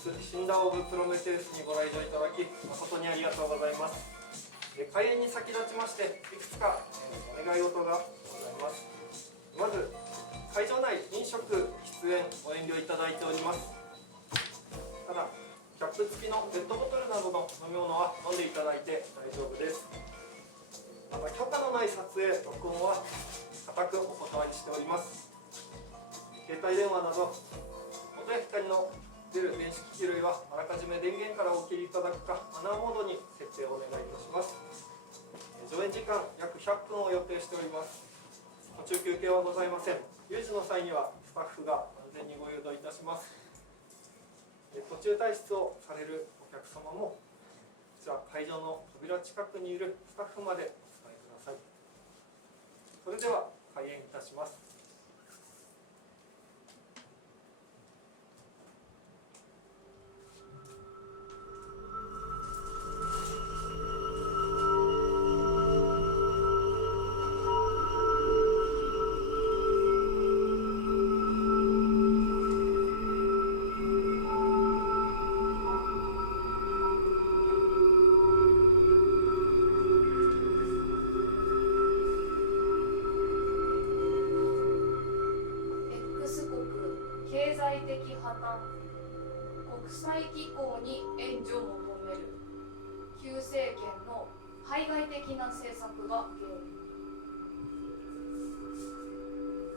スシンダー・オブ・プロメテウスにご来場いただき誠にありがとうございます。開演に先立ちましていくつかお願い事がございます。まず会場内飲食喫煙ご遠慮いただいております。ただキャップ付きのペットボトルなどの飲み物は飲んでいただいて大丈夫です。許可のない撮影録音は固くお断りしております。携帯電話など音や光の出る電子機器類はあらかじめ電源からお切りいただくかマナーモードに設定をお願いいたします。上演時間約100分を予定しております。途中休憩はございません。有事の際にはスタッフが安全にご誘導いたします。途中退出をされるお客様もこちら会場の扉近くにいるスタッフまでお伝えください。それでは開演いたします。経済的破綻、国際機構に援助を求める旧政権の排外的な政策が原因。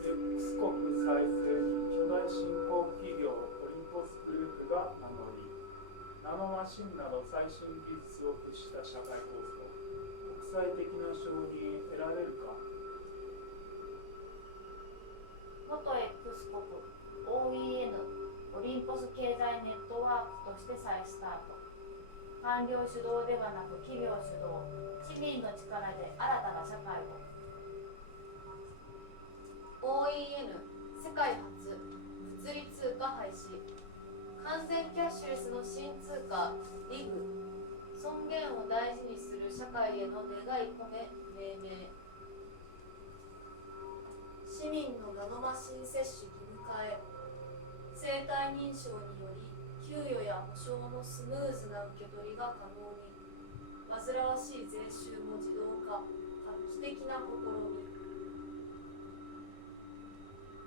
X 国再生巨大新興企業オリンポスグループが名乗り、ナノマシンなど最新技術を駆使した社会構想、国際的な承認得られるか。元 X 国OEN オリンポス経済ネットワークとして再スタート。官僚主導ではなく企業主導、市民の力で新たな社会を。 OEN 世界初物理通貨廃止、完全キャッシュレスの新通貨リグ、尊厳を大事にする社会への願い込め命名。市民のナノマシン接種義務化へ、生体認証により給与や保証のスムーズな受け取りが可能に、煩わしい税収も自動化、画期的な試み。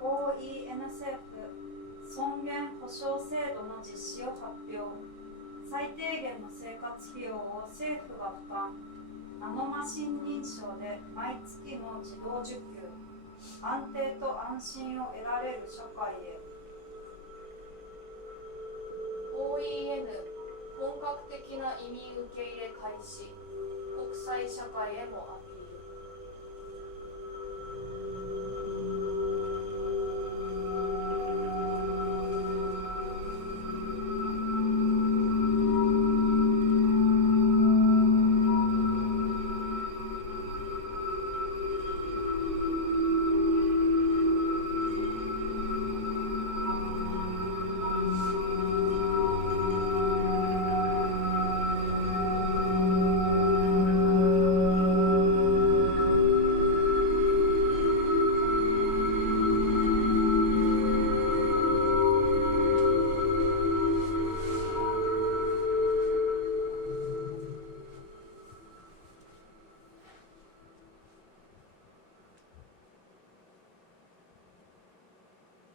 OEN 政府尊厳保障制度の実施を発表。最低限の生活費用を政府が負担。ナノマシン認証で毎月の自動受給、安定と安心を得られる社会へ。 OEN 本格的な移民受け入れ開始、国際社会へもアピール。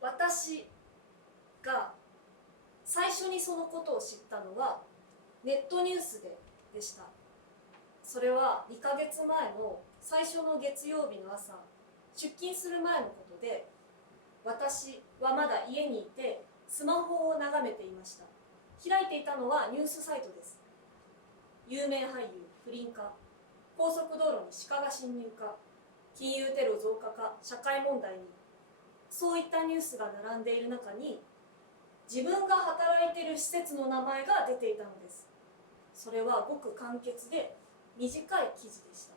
私が最初にそのことを知ったのはネットニュースでした。それは2ヶ月前の最初の月曜日の朝、出勤する前のことで、私はまだ家にいてスマホを眺めていました。開いていたのはニュースサイトです。有名俳優不倫か、高速道路に鹿が侵入か、金融テロ増加か、社会問題に、そういったニュースが並んでいる中に、自分が働いている施設の名前が出ていたのです。それはごく簡潔で短い記事でした。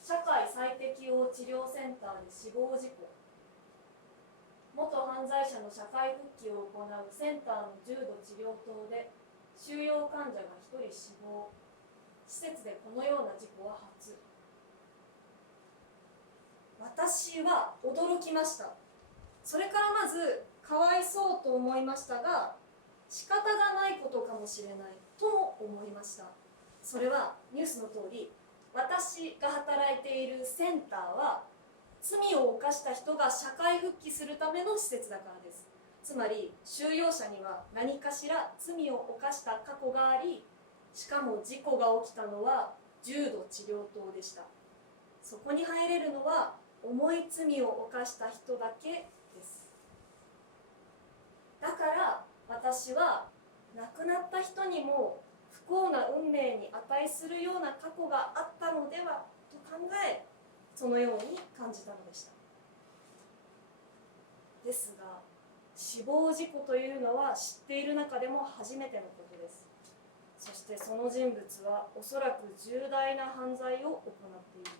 社会最適応治療センターで死亡事故。元犯罪者の社会復帰を行うセンターの重度治療棟で収容患者が1人死亡。施設でこのような事故は初。私は驚きました。それからまずかわいそうと思いましたが、仕方がないことかもしれないとも思いました。それはニュースの通り、私が働いているセンターは罪を犯した人が社会復帰するための施設だからです。つまり収容者には何かしら罪を犯した過去があり、しかも事故が起きたのは重度治療棟でした。そこに入れるのは重い罪を犯した人だけです。だから私は亡くなった人にも不幸な運命に値するような過去があったのではと考え、そのように感じたのでした。ですが、死亡事故というのは知っている中でも初めてのことです。そしてその人物はおそらく重大な犯罪を行っている。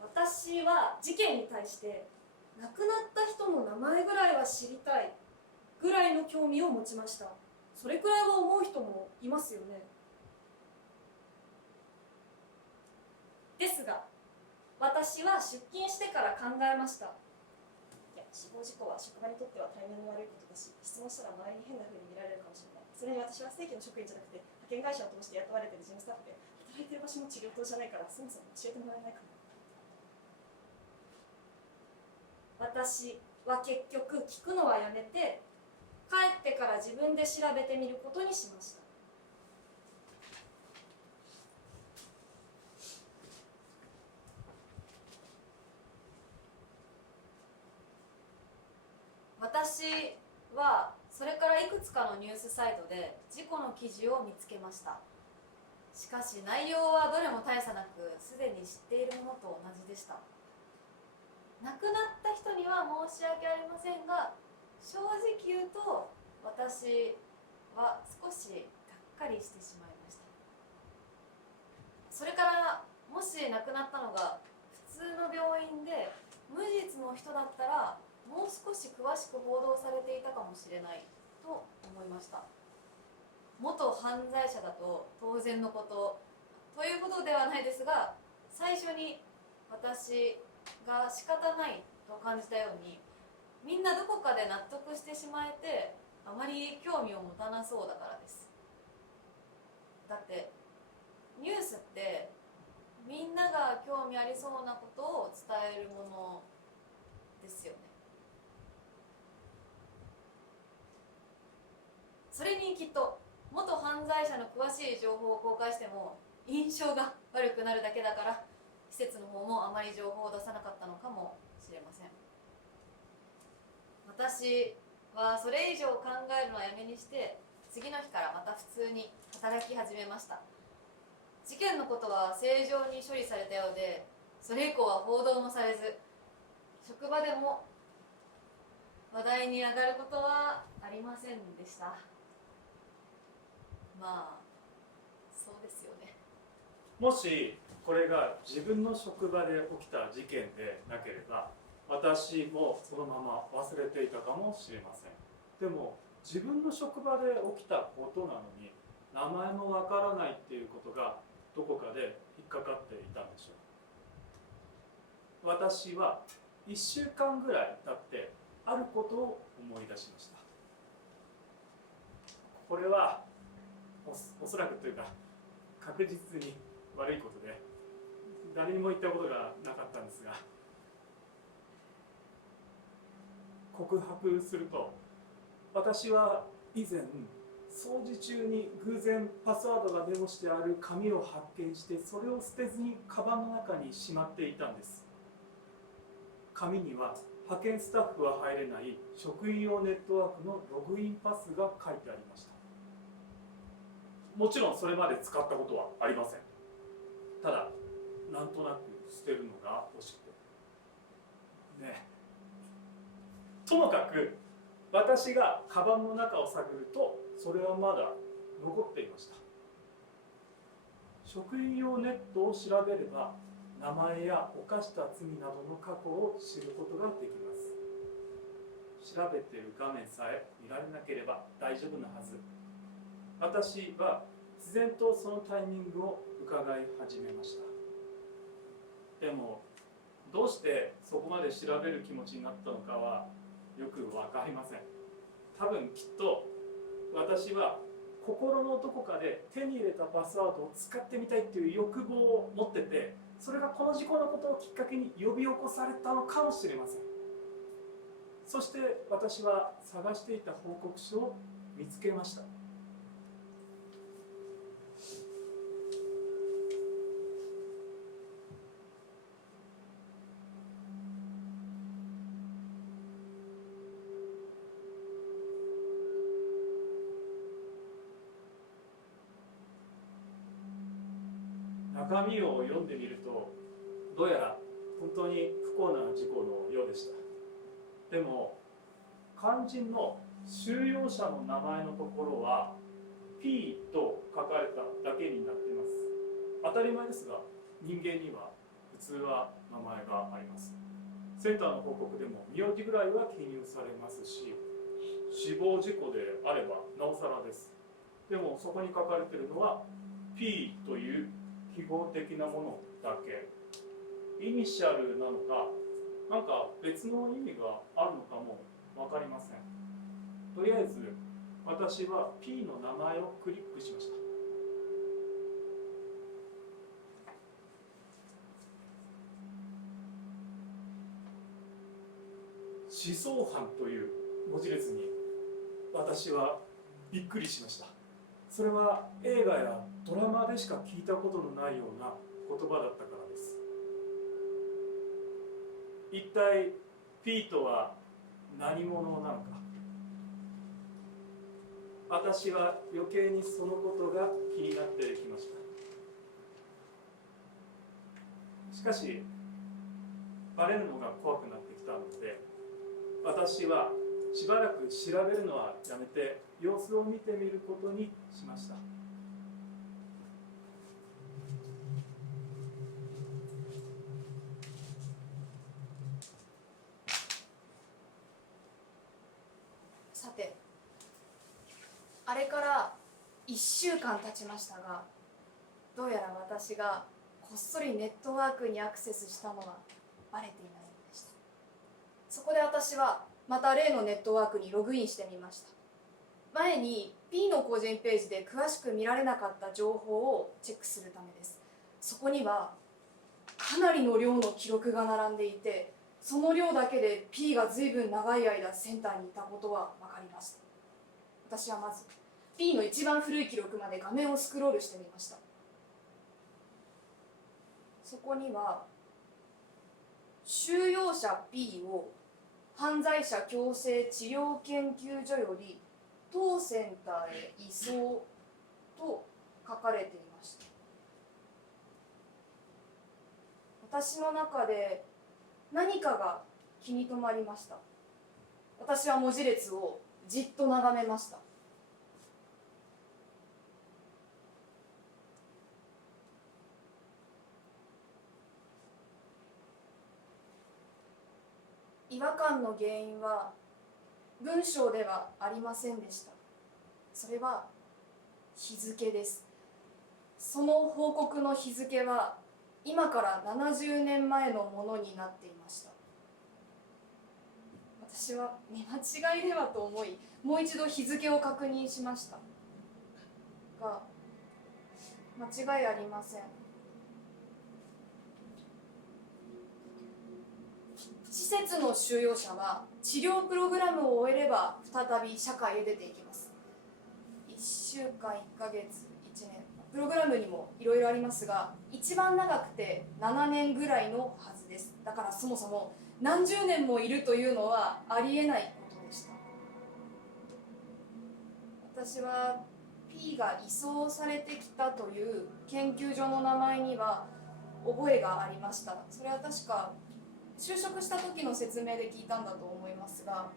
私は事件に対して亡くなった人の名前ぐらいは知りたいぐらいの興味を持ちました。それくらいは思う人もいますよね。ですが、私は出勤してから考えました。いや、死亡事故は職場にとっては大変悪いことだし、質問したら周りに変な風に見られるかもしれない。それに私は正規の職員じゃなくて派遣会社を通して雇われている事務スタッフで、働いている場所も治療棟じゃないから、そもそも教えてもらえないかも。私は結局聞くのはやめて、帰ってから自分で調べてみることにしました。私はそれからいくつかのニュースサイトで事故の記事を見つけました。しかし内容はどれも大差なく、すでに知っているものと同じでした。亡くなった人には申し訳ありませんが、正直言うと私は少しがっかりしてしまいました。それからもし亡くなったのが普通の病院で無実の人だったら、もう少し詳しく報道されていたかもしれないと思いました。元犯罪者だと当然のことということではないですが、最初に私が仕方ないと感じたように、みんなどこかで納得してしまえてあまり興味を持たなそうだからです。だってニュースってみんなが興味ありそうなことを伝えるものですよね。それにきっと元犯罪者の詳しい情報を公開しても印象が悪くなるだけだから、施設の方もあまり情報を出さなかったのかもしれません。私はそれ以上考えるのはやめにして、次の日からまた普通に働き始めました。事件のことは正常に処理されたようで、それ以降は報道もされず、職場でも話題に上がることはありませんでした。まあそうですよね。もしこれが自分の職場で起きた事件でなければ、私もそのまま忘れていたかもしれません。でも自分の職場で起きたことなのに、名前もわからないっていうことがどこかで引っかかっていたんでしょう。私は1週間ぐらい経ってあることを思い出しました。これはおそらくというか確実に悪いことで、誰にも言ったことがなかったんですが、告白すると、私は以前掃除中に偶然パスワードがメモしてある紙を発見して、それを捨てずにカバンの中にしまっていたんです。紙には派遣スタッフは入れない職員用ネットワークのログインパスが書いてありました。もちろんそれまで使ったことはありません。ただなんとなく捨てるのが欲しくてね。ともかく私がカバンの中を探ると、それはまだ残っていました。職員用ネットを調べれば、名前や犯した罪などの過去を知ることができます。調べている画面さえ見られなければ大丈夫なはず。私は自然とそのタイミングを伺い始めました。でもどうしてそこまで調べる気持ちになったのかはよく分かりません。多分きっと私は心のどこかで手に入れたパスワードを使ってみたいっていう欲望を持ってて、それがこの事故のことをきっかけに呼び起こされたのかもしれません。そして私は探していた報告書を見つけました。中身を読んでみると、どうやら本当に不幸な事故のようでした。でも肝心の収容者の名前のところは P と書かれただけになっています。当たり前ですが、人間には普通は名前があります。センターの報告でも名字ぐらいは記入されますし、死亡事故であればなおさらです。でもそこに書かれているのは P という記号的なものだけ。イニシャルなのか、なんか別の意味があるのかも分かりません。とりあえず私は P の名前をクリックしました。思想犯という文字列に私はびっくりしました。それは映画やドラマでしか聞いたことのないような言葉だったからです。一体 P とは何者なのか。私は余計にそのことが気になってきました。しかしバレるのが怖くなってきたので、私はしばらく調べるのはやめて様子を見てみることにしました。さて、あれから1週間経ちましたが、どうやら私がこっそりネットワークにアクセスしたのはバレていないようでした。そこで私はまた例のネットワークにログインしてみました。前に P の個人ページで詳しく見られなかった情報をチェックするためです。そこにはかなりの量の記録が並んでいて、その量だけで P が随分長い間センターにいたことは分かりました。私はまず P の一番古い記録まで画面をスクロールしてみました。そこには収容者 P を犯罪者矯正治療研究所より当センターへ移送と書かれていました。私の中で何かが気に留まりました。私は文字列をじっと眺めました。違和感の原因は文章ではありませんでした。それは日付です。その報告の日付は今から70年前のものになっていました。私は見間違いではと思い、もう一度日付を確認しましたが、間違いありません。施設の収容者は治療プログラムを終えれば再び社会へ出ていきます。1週間、1ヶ月、1年、プログラムにもいろいろありますが、一番長くて7年ぐらいのはずです。だからそもそも何十年もいるというのはありえないことでした。私は P が移送されてきたという研究所の名前には覚えがありました。それは確か就職した時の説明で聞いたんだと思いますが、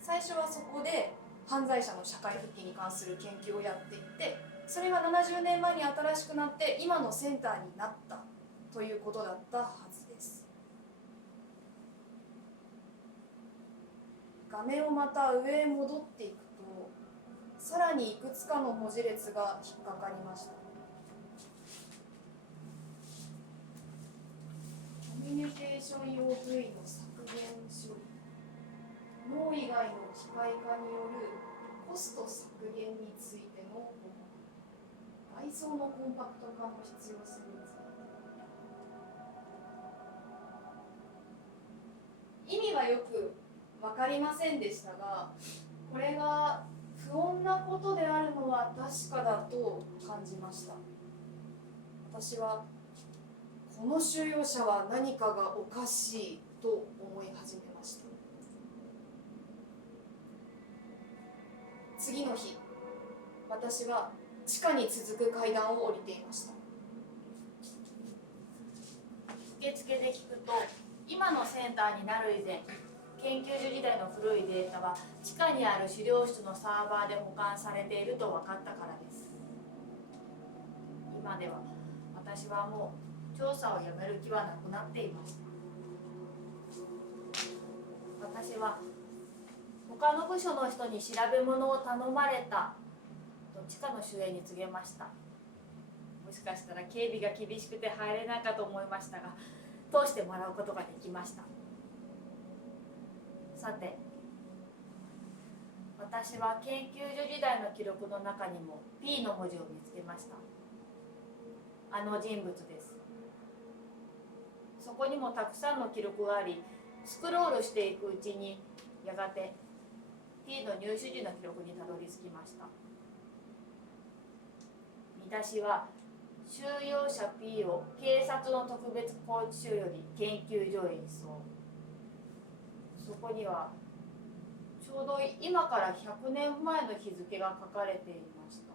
最初はそこで犯罪者の社会復帰に関する研究をやっていて、それが70年前に新しくなって今のセンターになったということだったはずです。画面をまた上へ戻っていくと、さらにいくつかの文字列が引っかかりました。コミュニケーション用部位の削減処理。脳以外の機械化によるコスト削減についての報告、外装のコンパクト化の必要性について。意味はよく分かりませんでしたが、これが不穏なことであるのは確かだと感じました。私はこの収容者は何かがおかしいと思い始めました。次の日、私は地下に続く階段を降りていました。受付で聞くと、今のセンターになる以前、研究所時代の古いデータは地下にある資料室のサーバーで保管されていると分かったからです。今では私はもう調査をやめる気はなくなっていました。私は他の部署の人に調べ物を頼まれたと地下の守衛に告げました。もしかしたら警備が厳しくて入れないかと思いましたが、通してもらうことができました。さて、私は研究所時代の記録の中にも P の文字を見つけました。あの人物です。そこにもたくさんの記録があり、スクロールしていくうちにやがて P の入手時の記録にたどり着きました。見出しは、収容者 P を警察の特別拘置所より研究所へ移送。そこにはちょうど今から100年前の日付が書かれていました。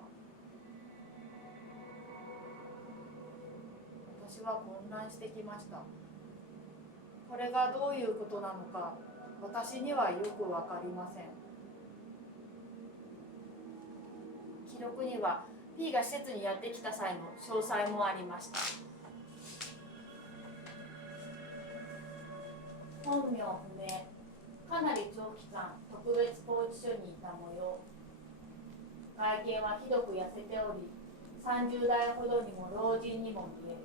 私は混乱してきました。これがどういうことなのか、私にはよくわかりません。記録には P が施設にやってきた際の詳細もありました。本名不明、かなり長期間特別拘置所にいた模様。外見はひどく痩せており、30代ほどにも老人にも見える。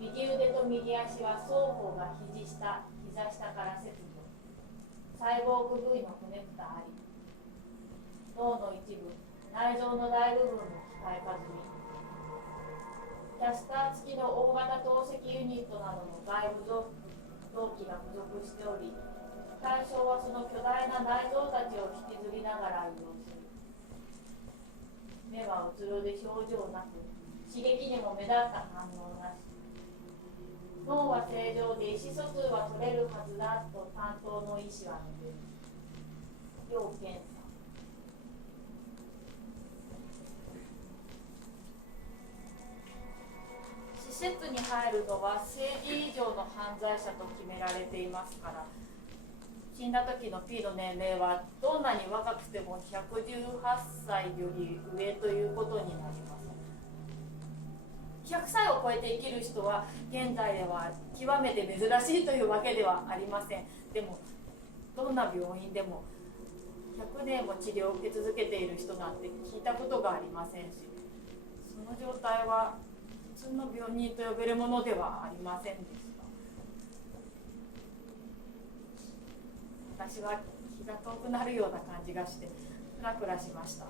右腕と右足は双方が膝下から切除。細胞部位の骨蓋あり。脳の一部、内臓の大部分も機械化済み。キャスター付きの大型透析ユニットなどの外部臓器が付属しており、対象はその巨大な内臓たちを引きずりながら移動する。目はうつろで表情なく、刺激にも目立った反応なし。脳は正常で意思疎通は取れるはずだと担当の医師は述べる。要検査。施設に入るのは成人以上の犯罪者と決められていますから、死んだ時の P の年齢はどんなに若くても118歳より上ということになります。100歳を超えて生きる人は現代では極めて珍しいというわけではありません。でもどんな病院でも100年も治療を受け続けている人なんて聞いたことがありませんし、その状態は普通の病人と呼べるものではありませんでした。私は気が遠くなるような感じがしてクラクラしました。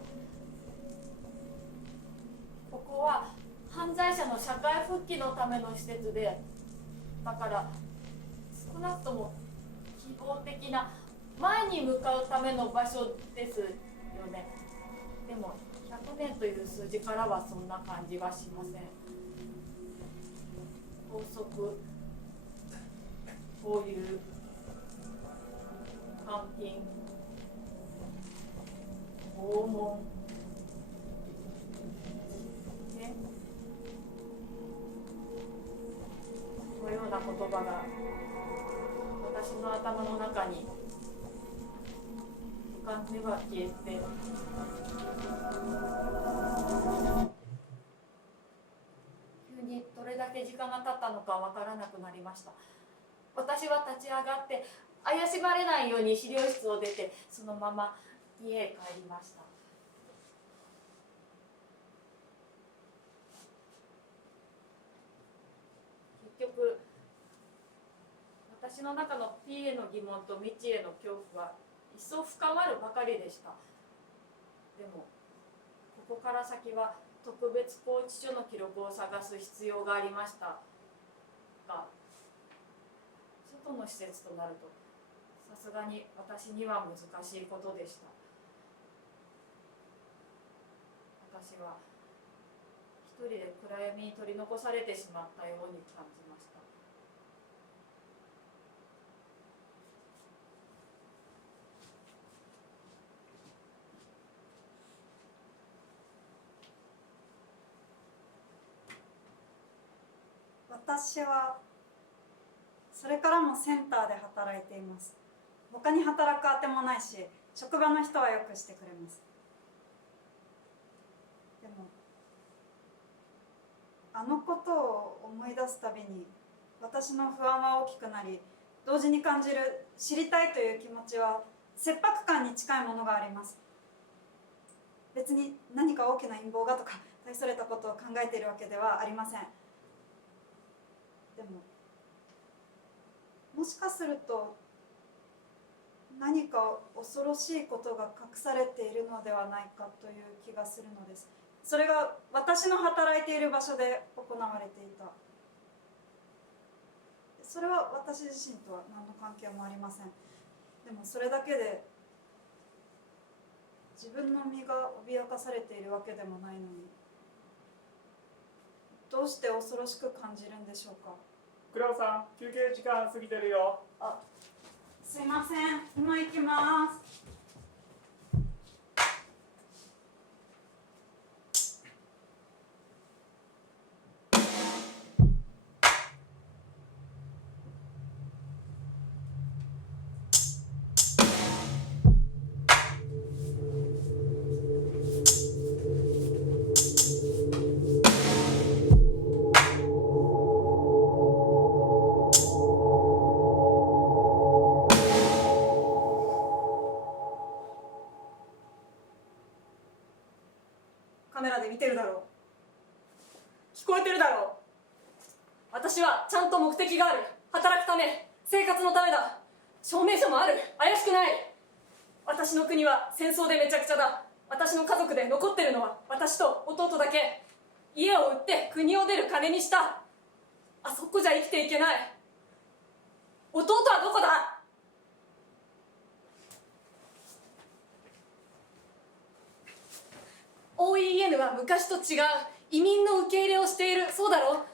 ここは犯罪者の社会復帰のための施設で、だから少なくとも希望的な前に向かうための場所ですよね。でも100年という数字からはそんな感じはしません。拘束、拘留、監禁、拷問、ね、このような言葉が私の頭の中に浮かんでは消えて、急にどれだけ時間が経ったのかわからなくなりました。私は立ち上がって怪しまれないように資料室を出て、そのまま家へ帰りました。結局私私の中の P への疑問と未知への恐怖は一層深まるばかりでした。でもここから先は特別拘置所の記録を探す必要がありましたが、外の施設となるとさすがに私には難しいことでした。私は一人で暗闇に取り残されてしまったように感じました。私はそれからもセンターで働いています。他に働くあてもないし、職場の人はよくしてくれます。でもあのことを思い出すたびに私の不安は大きくなり、同時に感じる知りたいという気持ちは切迫感に近いものがあります。別に何か大きな陰謀がとか大それたことを考えているわけではありません。でももしかすると何か恐ろしいことが隠されているのではないかという気がするのです。それが私の働いている場所で行われていた。それは私自身とは何の関係もありません。でもそれだけで自分の身が脅かされているわけでもないのに、どうして恐ろしく感じるんでしょうか。倉尾さん、休憩時間過ぎてるよ。すいません、今行きます。カメラで見てるだろう。聞こえてるだろう。私はちゃんと目的がある。働くため、生活のためだ。証明書もある。怪しくない。私の国は戦争でめちゃくちゃだ。私の家族で残ってるのは私と弟だけ。家を売って国を出る金にした。あそこじゃ生きていけない。弟はどこだ。OEN は昔と違う。移民の受け入れをしている。そうだろ。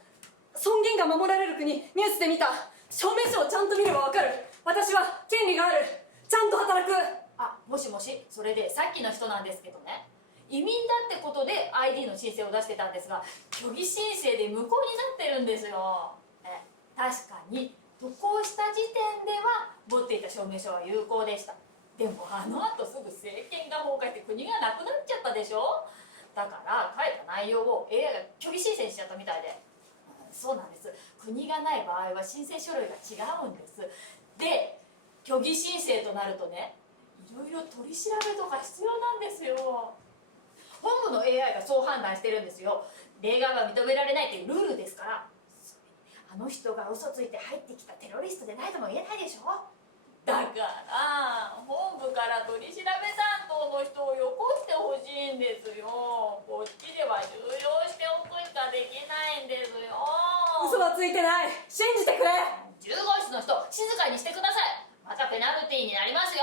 尊厳が守られる国、ニュースで見た。証明書をちゃんと見ればわかる。私は権利がある。ちゃんと働く。あ、もしもし、それでさっきの人なんですけどね、移民だってことで ID の申請を出してたんですが、虚偽申請で無効になってるんですよ。確かに渡航した時点では持っていた証明書は有効でした。でもあの後すぐ政権が崩壊して国がなくなっちゃったでしょ。だから書いた内容を AI が虚偽申請しちゃったみたいで。そうなんです。国がない場合は申請書類が違うんです。で、虚偽申請となるとね、いろいろ取り調べとか必要なんですよ。本部の AI がそう判断してるんですよ。例外は認められないっていうルールですから。あの人が嘘ついて入ってきたテロリストでないとも言えないでしょ。だから本部から取り調べ担当の人をよこしてほしいんですよ。こっちでは重要しておくしかできないんですよ。嘘はついてない。信じてくれ。15室の人、静かにしてください。またペナルティーになりますよ。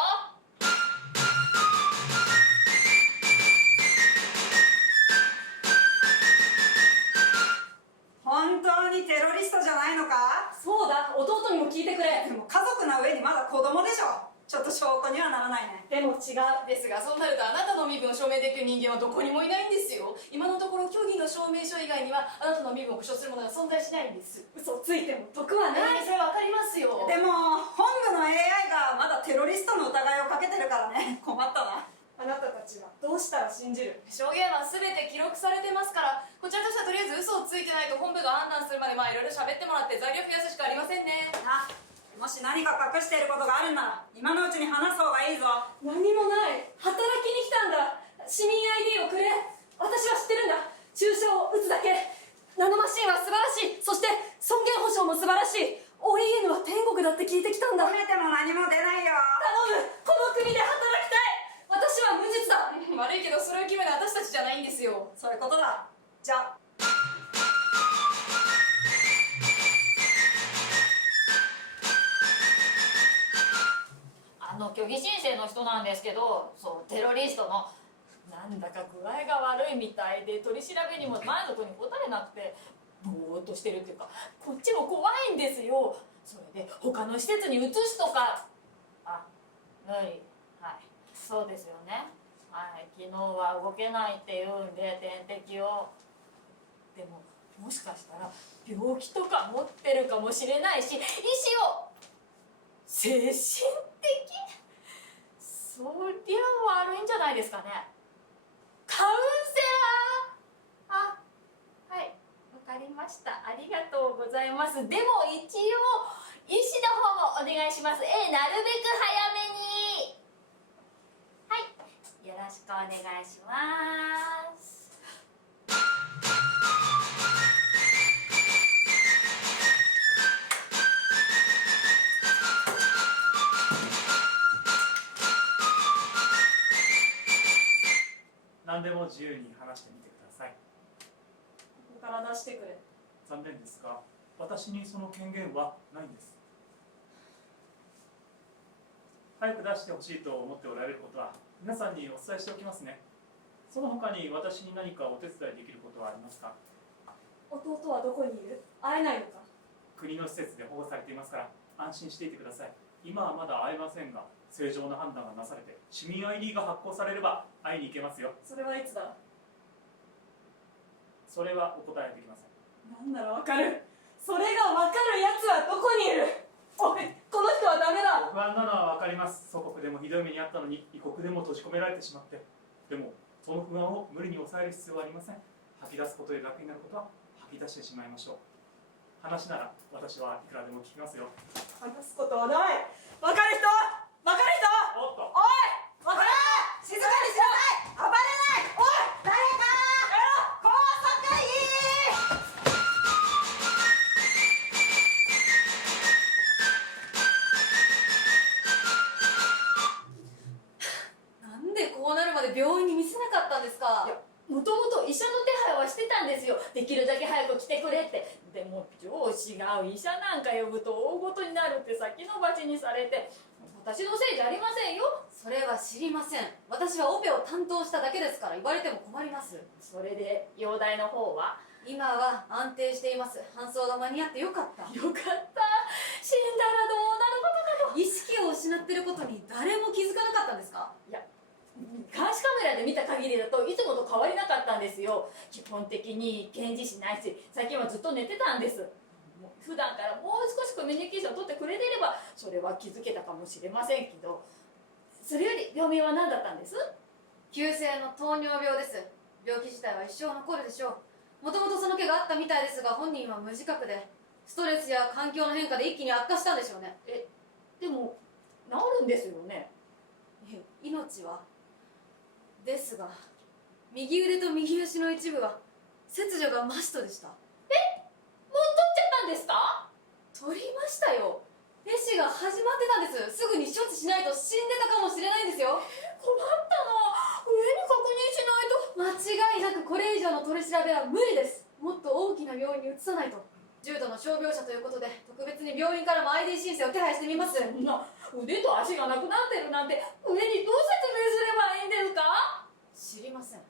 本当にテロリストじゃないのか。そうだ、弟にも聞いてくれ。でも家族の上にまだ子供でしょ。ちょっと証拠にはならないね。でも違う。ですが、そうなるとあなたの身分を証明できる人間はどこにもいないんですよ。今のところ虚偽の証明書以外にはあなたの身分を保証するものが存在しないんです。嘘ついても得はない。それはわかりますよ。でも本部の AI がまだテロリストの疑いをかけてるからね。困ったな。あなたたちはどうしたら信じる。証言は全て記録されてますから、こちらとしてはとりあえず嘘をついてないと本部が判断するまでいろいろ喋ってもらって材料増やすしかありませんね。もし何か隠していることがあるんなら今のうちに話す方がいいぞ。何もない。働きに来たんだ。市民 ID をくれ。私は知ってるんだ。注射を打つだけ。ナノマシンは素晴らしい。そして尊厳保障も素晴らしい。OEN は天国だって聞いてきた。決める私たちじゃないんですよ。そういうことだ。じゃあ虚偽申請の人なんですけど、そうテロリストのなんだか具合が悪いみたいで、取り調べにも満足に答えなくてぼーっとしてるっていうか、こっちも怖いんですよ。それで他の施設に移すとか、無理。はい、そうですよね。はい、昨日は動けないっていうんで点滴を。でももしかしたら病気とか持ってるかもしれないし、意思を精神的、そりゃ悪いんじゃないですかね。カウンセラー、はい、わかりました。ありがとうございます。でも一応医師の方もお願いします。なるべく早めに。はい、よろしくお願いします。何でも自由に話してみてください。ここから出してくれ。残念ですが、私にその権限はないんです。早く出してほしいと思っておられることは皆さんにお伝えしておきますね。その他に私に何かお手伝いできることはありますか？弟はどこにいる？会えないのか？国の施設で保護されていますから安心していてください。今はまだ会えませんが、正常な判断がなされて市民 ID が発行されれば会いに行けますよ。それはいつだ？それはお答えできません。なんならわかる。それがわかるやつはどこにいる？おい、この人はダメだ。不安なのは分かります。祖国でもひどい目にあったのに異国でも閉じ込められてしまって。でもその不安を無理に抑える必要はありません。吐き出すことで楽になることは吐き出してしまいましょう。話なら私はいくらでも聞きますよ。話すことはない。わかる人？わかる人？おっと、おい！わかる！静かにしなさい！暴れない！おい！誰か！高速いなんでこうなるまで病院に見せなかったんですか？もともと医者の手配はしてたんですよ。できるだけ早く来てくれって。でも上司が医者なんか呼ぶと大ごとになるって先延ばしにされて、私のせいじゃありませんよ。それは知りません。私はオペを担当しただけですから言われても困ります。それで容体の方は？今は安定しています。搬送が間に合ってよかった。よかった。死んだらどうなることかと。意識を失ってることに誰も気づかなかったんですか？いや、監視カメラで見た限りだといつもと変わりなかったんですよ。基本的に返事しないし、最近はずっと寝てたんです。普段からもう少しコミュニケーションを取ってくれていればそれは気づけたかもしれませんけど、それより病名は何だったんです？急性の糖尿病です。病気自体は一生残るでしょう。もともとその気があったみたいですが、本人は無自覚でストレスや環境の変化で一気に悪化したんでしょうね。でも治るんですよね？命はですが、右腕と右足の一部は切除がマストでした。もう取っちゃったんですか？取りましたよ。レシが始まってたんです。すぐに処置しないと死んでたかもしれないんですよ。困ったな。上に確認しないと。間違いなくこれ以上の取り調べは無理です。もっと大きな病院に移さないと。重度の傷病者ということで特別に病院からも ID 申請を手配してみます。そんな腕と足がなくなってるなんて上にどう説明すればいいんですか？知りません。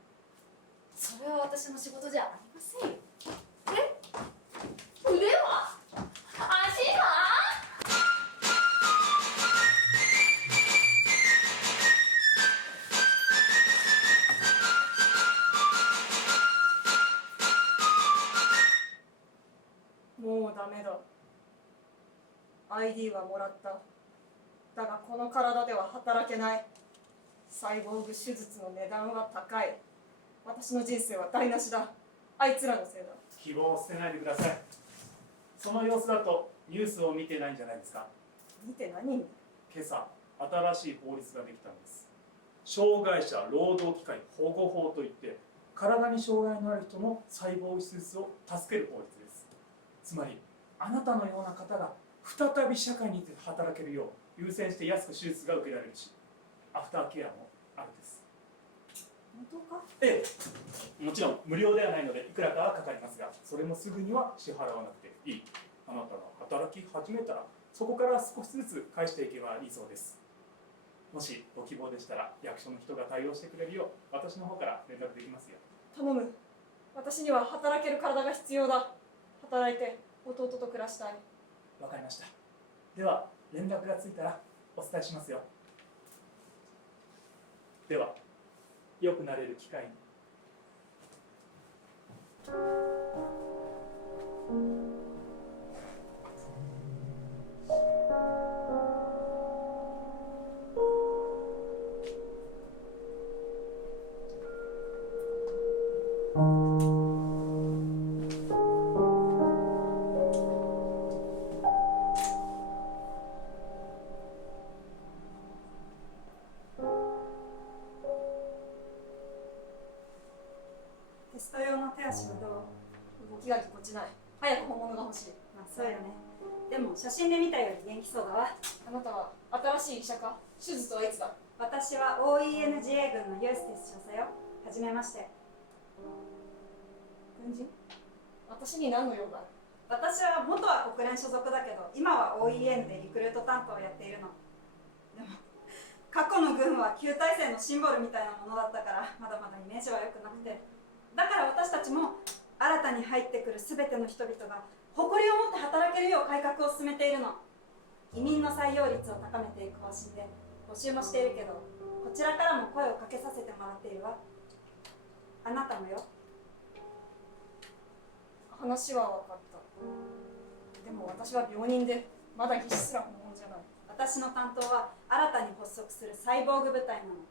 それは私の仕事じゃありませんよ。腕は？足は？もうダメだ。 ID はもらった。だがこの体では働けない。サイボーグ手術の値段は高い。私の人生は台無しだ。あいつらのせいだ。希望を捨てないでください。その様子だとニュースを見てないんじゃないですか？見て何に？今朝新しい法律ができたんです。障害者労働機会保護法といって、体に障害のある人のサイボーグ手術を助ける法律です。つまりあなたのような方が再び社会にて働けるよう優先して安く手術が受けられるし、アフターケアもあるんです。本当か？ええ、もちろん無料ではないのでいくらかはかかりますが、それもすぐには支払わなくていい。あなたが働き始めたらそこから少しずつ返していけばいいそうです。もしご希望でしたら役所の人が対応してくれるよう私の方から連絡できますよ。頼む。私には働ける体が必要だ。働いて弟と暮らしたい。わかりました。では連絡がついたらお伝えしますよ。では良くなれる機会に。テスト用の手足はどう？動きがぎこちない。早く本物が欲しい。まあそうよね。でも写真で見たより元気そうだわ。あなたは新しい医者か？手術はいつだ？私は OENGA 軍のユースティス少佐よ。はじめまして。軍人？私に何の用がある？私は元は国連所属だけど、今は OEN でリクルート担当をやっているの。でも過去の軍は旧体制のシンボルみたいなものだったから、まだまだイメージは良くなくて、だから私たちも新たに入ってくる全ての人々が誇りを持って働けるよう改革を進めているの。移民の採用率を高めていく方針で募集もしているけど、こちらからも声をかけさせてもらっているわ。あなたもよ。話は分かった。でも私は病人でまだ技師すら本物じゃない。私の担当は新たに発足するサイボーグ部隊なの。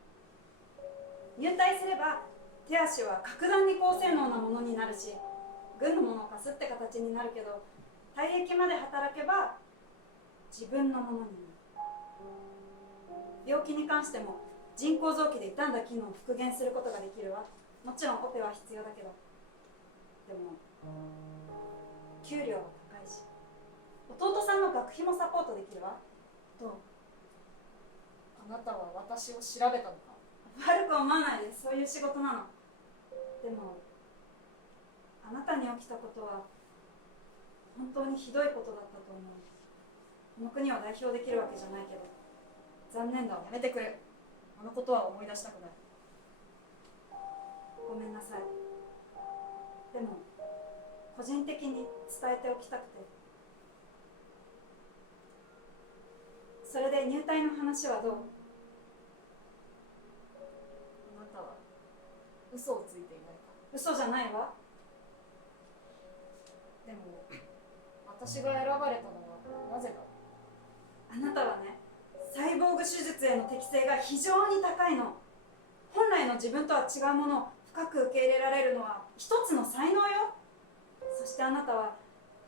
入隊すれば手足は格段に高性能なものになるし、軍のものを貸すって形になるけど、退役まで働けば自分のものになる。病気に関しても人工臓器で傷んだ機能を復元することができるわ。もちろんオペは必要だけど、でも給料は高いし、弟さんの学費もサポートできるわ。どう？あなたは私を調べたのか？悪く思わないで、そういう仕事なの。でもあなたに起きたことは本当にひどいことだったと思う。この国を代表できるわけじゃないけど、残念だわ。やめてくれ。あのことは思い出したくない。ごめんなさい。でも個人的に伝えておきたくて。それで入隊の話はどう？あなたは嘘をついていないか？嘘じゃないわ。でも私が選ばれたのはなぜだ？あなたはね、サイボーグ手術への適性が非常に高いの。本来の自分とは違うものを深く受け入れられるのは一つの才能よ。そしてあなたは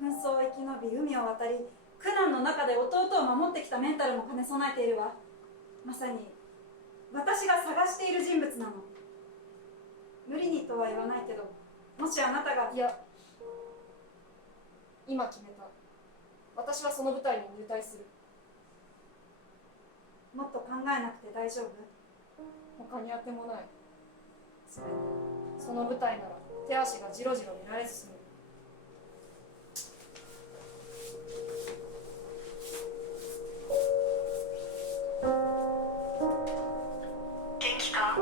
紛争を生き延び海を渡り、苦難の中で弟を守ってきたメンタルも兼ね備えているわ。まさに私が探している人物なの。無理にとは言わないけど、もしあなたが。いや、今決めた。私はその部隊に入隊する。もっと考えなくて大丈夫？他にあてもない。それにその部隊なら手足がじろじろ見られ進む。元気か？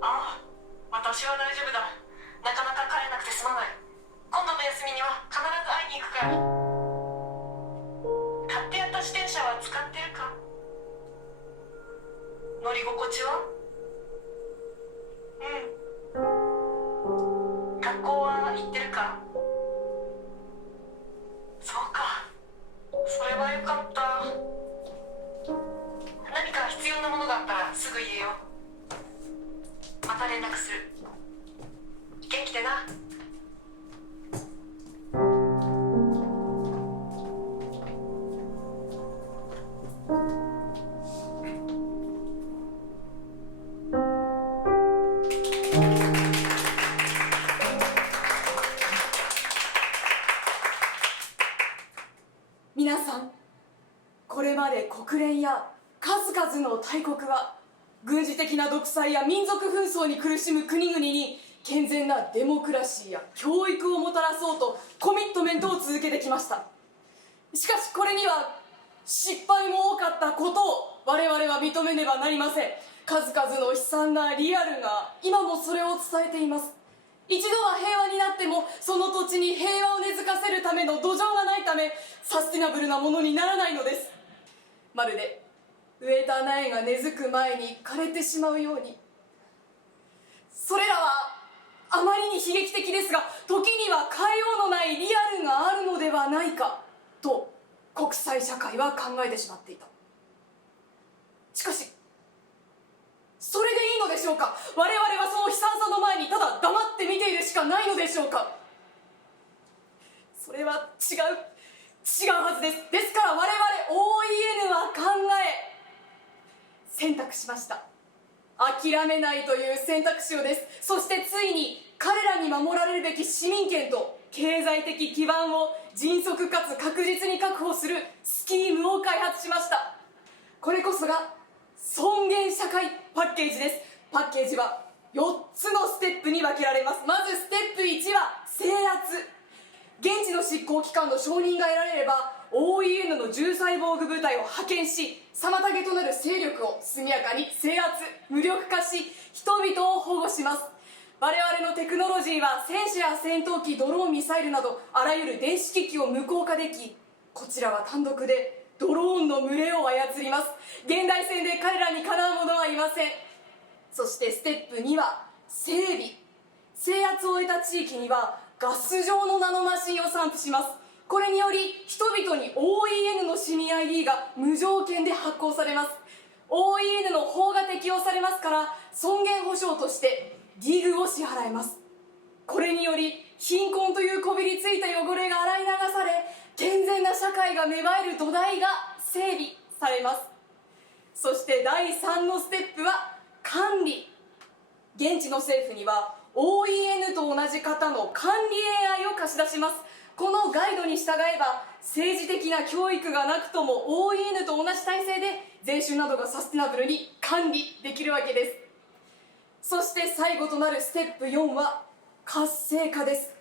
ああ、私は大丈夫だ。なかなか帰れなくてすまない。今度の休みには必ず会いに行くから。買ってやった自転車は使ってるか？乗り心地は？うん。学校は行ってるか？そうか。それはよかった。何か必要なものがあったらすぐ言えよ。また連絡する。元気でな。皆さん、これまで国連や数々の大国が軍事的な独裁や民族紛争に苦しむ国々に健全なデモクラシーや教育をもたらそうとコミットメントを続けてきました。しかしこれには失敗も多かったことを我々は認めねばなりません。数々の悲惨なリアルが今もそれを伝えています。一度は平和になってもその土地に平和を根付かせるための土壌がないためサスティナブルなものにならないのです。まるで植えた苗が根付く前に枯れてしまうように。それらはあまりに悲劇的ですが、時には変えようのないリアルがあるのではないかと国際社会は考えてしまっていた。しかしそれでいいのでしょうか。我々はその悲惨さの前にただ黙って見ているしかないのでしょうか。それは違うはずです。ですから我々 OEN は考え選択しました。諦めないという選択肢をです。そしてついに彼らに守られるべき市民権と経済的基盤を迅速かつ確実に確保するスキームを開発しました。これこそが尊厳社会パッケージです。パッケージは4つのステップに分けられます。まずステップ1は制圧。現地の執行機関の承認が得られれば OEN の重サイボーグ部隊を派遣し、妨げとなる勢力を速やかに制圧無力化し、人々を保護します。我々のテクノロジーは戦車や戦闘機、ドローン、ミサイルなどあらゆる電子機器を無効化でき、こちらは単独でドローンの群れを操ります。現代戦で彼らにかなうものはありません。そしてステップ2は整備。制圧を終えた地域にはガス状のナノマシンを散布します。これにより人々に OEN の市民 ID が無条件で発行されます。 OEN の法が適用されますから尊厳保障としてディグを支払います。これにより貧困というこびりついた汚れが洗い流され、健全な社会が芽生える土台が整備されます。そして第3のステップは管理。現地の政府には OEN と同じ型の管理 AI を貸し出します。このガイドに従えば政治的な教育がなくとも OEN と同じ体制で税収などがサスティナブルに管理できるわけです。そして最後となるステップ4は活性化です。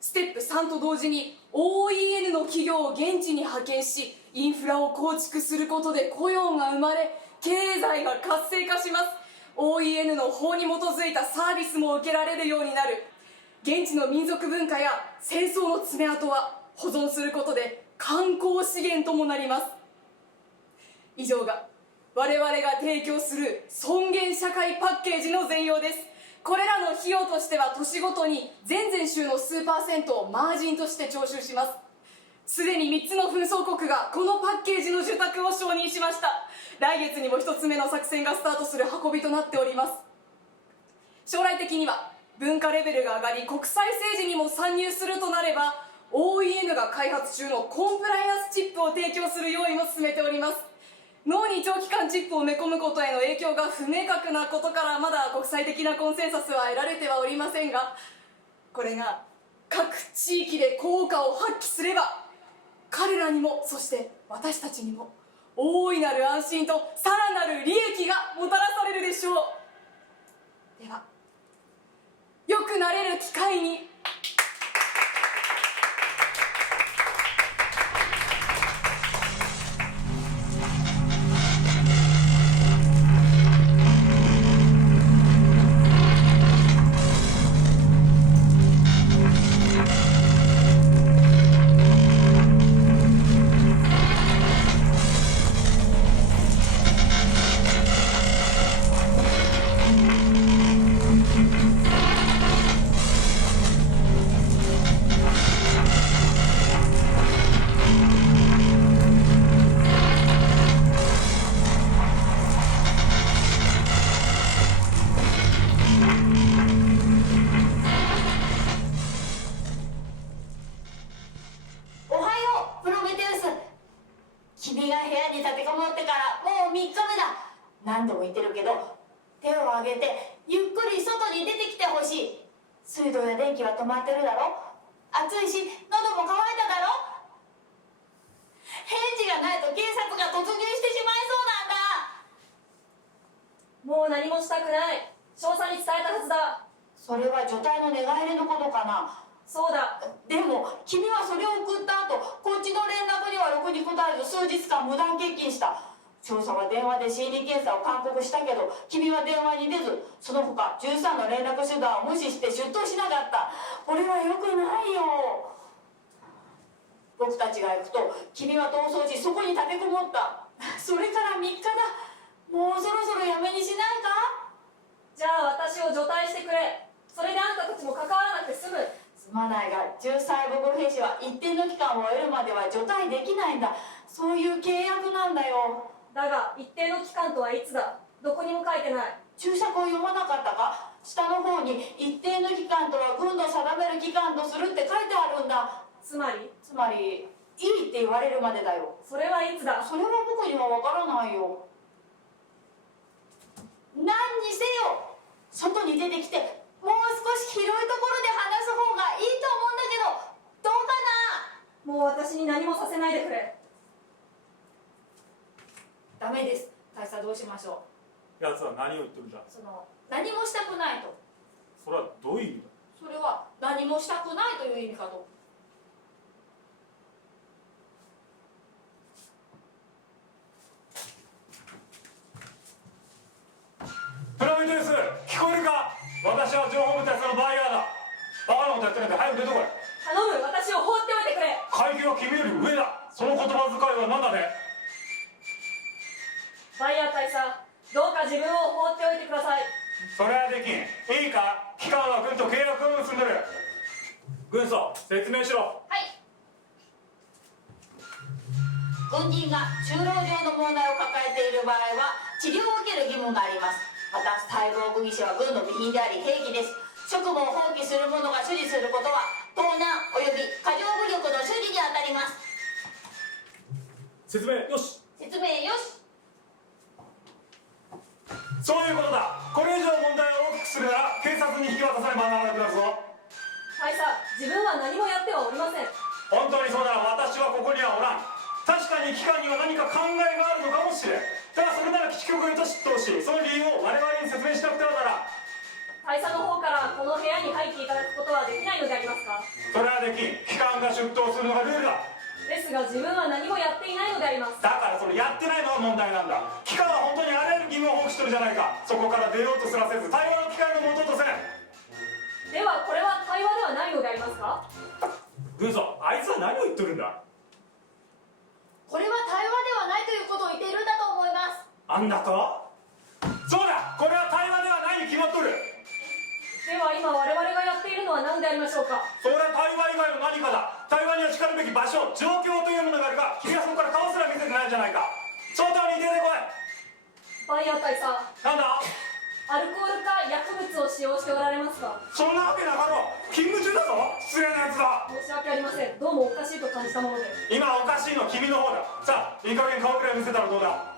ステップ3と同時に OEN の企業を現地に派遣し、インフラを構築することで雇用が生まれ、経済が活性化します。 OEN の法に基づいたサービスも受けられるようになる。現地の民族文化や戦争の爪痕は保存することで観光資源ともなります。以上が我々が提供する尊厳社会パッケージの全容です。これらの費用としては年ごとに全々州の数パーセントをマージンとして徴収します。すでに3つの紛争国がこのパッケージの受託を承認しました。来月にも1つ目の作戦がスタートする運びとなっております。将来的には文化レベルが上がり国際政治にも参入するとなれば OEN が開発中のコンプライアンスチップを提供する用意も進めております。脳に長期間チップを埋め込むことへの影響が不明確なことからまだ国際的なコンセンサスは得られてはおりませんが、これが各地域で効果を発揮すれば彼らにもそして私たちにも大いなる安心とさらなる利益がもたらされるでしょう。では良くなれる機会に。何度も言ってるけど手を挙げてゆっくり外に出てきてほしい。水道や電気は止まってるだろ。暑いし喉も渇いただろ。返事がないと警察が突入してしまいそうなんだ。もう何もしたくない。少佐に伝えたはずだ。それは除隊の寝返りのことかな。そうだ。でも君はそれを送った後、こっちの連絡にはろくに答えず数日間無断欠勤した。少佐は電話で心理検査を勧告したけど、君は電話に出ず、その他13の連絡手段を無視して出頭しなかった。これは良くないよ。僕たちが行くと君は逃走し、そこに立てこもった。それから3日だ。もうそろそろやめにしないか。じゃあ私を除隊してくれ。それであんたたちも関わらなくて済む。すまないが、重サイボーグ兵士は一定の期間を終えるまでは除隊できないんだ。そういう契約なんだよ。だが一定の期間とはいつだ。どこにも書いてない。注釈を読まなかったか。下の方に一定の期間とは軍の定める期間とするって書いてあるんだ。つまりいいって言われるまでだよ。それはいつだ。それは僕にはわからないよ。何にせよ外に出てきて、もう少し広いところで話す方がいいと思うんだけど、どうかな。もう私に何もさせないでくれ。ダメです。大佐どうしましょ奴は何を言ってるんだ。う。何もしたくないと。それはどういう意味だ。それは何もしたくないという意味かと。プロメテウス、聞こえるか。私は情報部隊のバイヤーだ。バカなことやってないで早く出てこい。頼む、私を放っておいてくれ。階級は君より上だ。その言葉遣いは何だね。バイヤー大佐、どうか自分を放っておいてください。それはできん。いいか、機関は軍と契約を結んでる。軍曹、説明しろ。はい。軍人が就労上の問題を抱えている場合は治療を受ける義務があります。またサイボーグ技師は軍の備品であり兵器です。職務を放棄する者が所持することは盗難および過剰武力の処理にあたります。説明よし。説明よし。そういうことだ。これ以上問題を大きくするなら警察に引き渡さねばならなくなるぞ。大佐、自分は何もやってはおりません。本当にそうなら私はここにはおらん。確かに機関には何か考えがあるのかもしれん。ただそれなら基地局へと出頭し、その理由を我々に説明しなくてはならん。大佐の方からこの部屋に入っていただくことはできないのでありますか。それはできん。機関が出頭するのがルールだ。ですが自分は何もやっていないのであります。だからそれやってないのが問題なんだ。機関は本当にあらゆる義務を放棄してるじゃないか。そこから出ようとすらせず対話の機会の持とうとせん。ではこれは対話ではないのでありますか。軍曹、あいつは何を言ってるんだ。これは対話ではないということを言っているんだと思います。あんなと。そうだ、これは対話ではないに決まっとる。では今我々がやっているのは何でありましょうか。それは対話以外の何かだ。対話にはしかるべき場所、状況というものがあるが、君はそこから顔すら見せてないじゃないか。外に出てこい。バイヤー大佐、なんだ。アルコールか薬物を使用しておられますか。そんなわけなかろう。勤務中だぞ。失礼なやつだ。申し訳ありません。どうもおかしいと感じたもので。今おかしいのは君の方だ。さあ、いい加減顔くらい見せたらどうだ。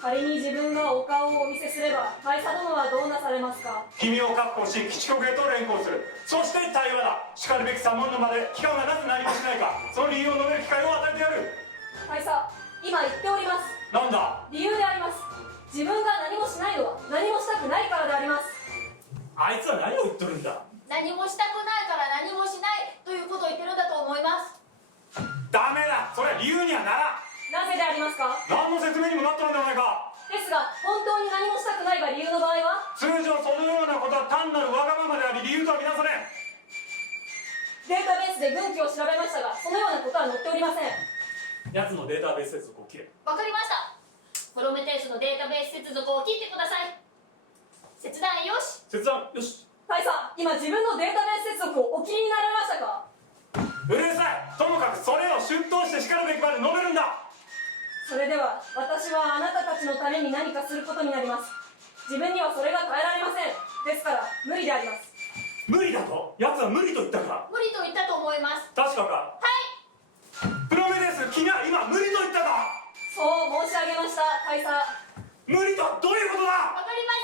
仮に自分がお顔をお見せすれば大佐殿はどうなされますか。君を確保し基地局へと連行する。そして対話だ。しかるべき3問のまで機関がなぜ何もしないか、その理由を述べる機会を与えてやる。大佐、今言っております。なんだ。理由であります。自分が何もしないのは何もしたくないからであります。あいつは何を言っとるんだ。何もしたくないから何もしないということを言ってるんだと思います。ダメだ。それは理由にはならん。なぜでありますか。何の説明にもなっとるんじゃないか。ですが本当に何もしたくないが理由の場合は。通常そのようなことは単なるわがままであり理由とは見なされん。データベースで軍機を調べましたがそのようなことは載っておりません。奴のデータベース接続を切れ。わかりました。プロメテウスのデータベース接続を切ってください。切断よし。切断よし。大佐、今自分のデータベース接続をお気になられましたか。うるさい。ともかくそれを出頭してしかるべきまで述べるんだ。それでは私はあなたたちのために何かすることになります。自分にはそれが耐えられません。ですから無理であります。無理だと。奴は無理と言ったか。無理と言ったと思います。確かか。はい。プロメテウス、君は今無理と言ったか。そう申し上げました、大佐。無理とはどういうことだ。わかりま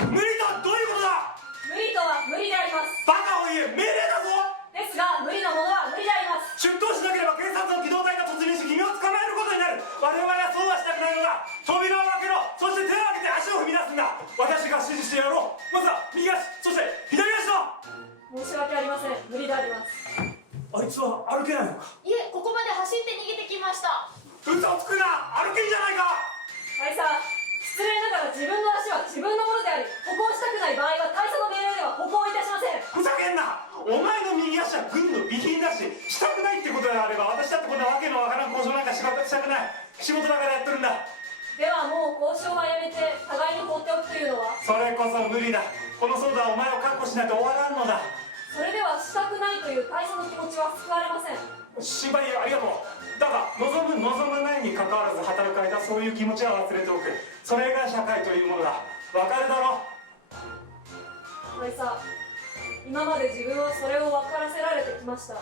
せん。無理とはどういうことだ。無理とは無理であります。バカを言え。命令だぞ。ですが無理なものは無理であります。出頭しなければ警察の機動隊が突入し君を捕まえることになる。我々はそうはしたくないのだ。扉を開けろ。そして手を挙げて足を踏み出すんだ。足、そして左足だ。申し訳ありません。無理であります。あいつは歩けないのか。いえ、ここまで走って逃げてきました。嘘をつくな、歩けんじゃないか。大佐、失礼ながら自分の足は自分のものであり、歩行したくない場合は大佐の命令では歩行いたしません。ふざけんな。お前の右足は軍の備品だし、したくないってことであれば、私だってこんなわけのわからん交渉なんかしたくない。仕事だからやっとるんだ。ではもう交渉はやめて互いに放っておくというのは。それこそ無理だ。この騒動はお前を確保しないと終わらんのだ。それではしたくないという大佐の気持ちは救われません。心配ありがとう。だが望む望まないに関わらず働く間、そういう気持ちは忘れておく。それが社会というものだ。わかるだろう。大佐、今まで自分はそれを分からせられてきました。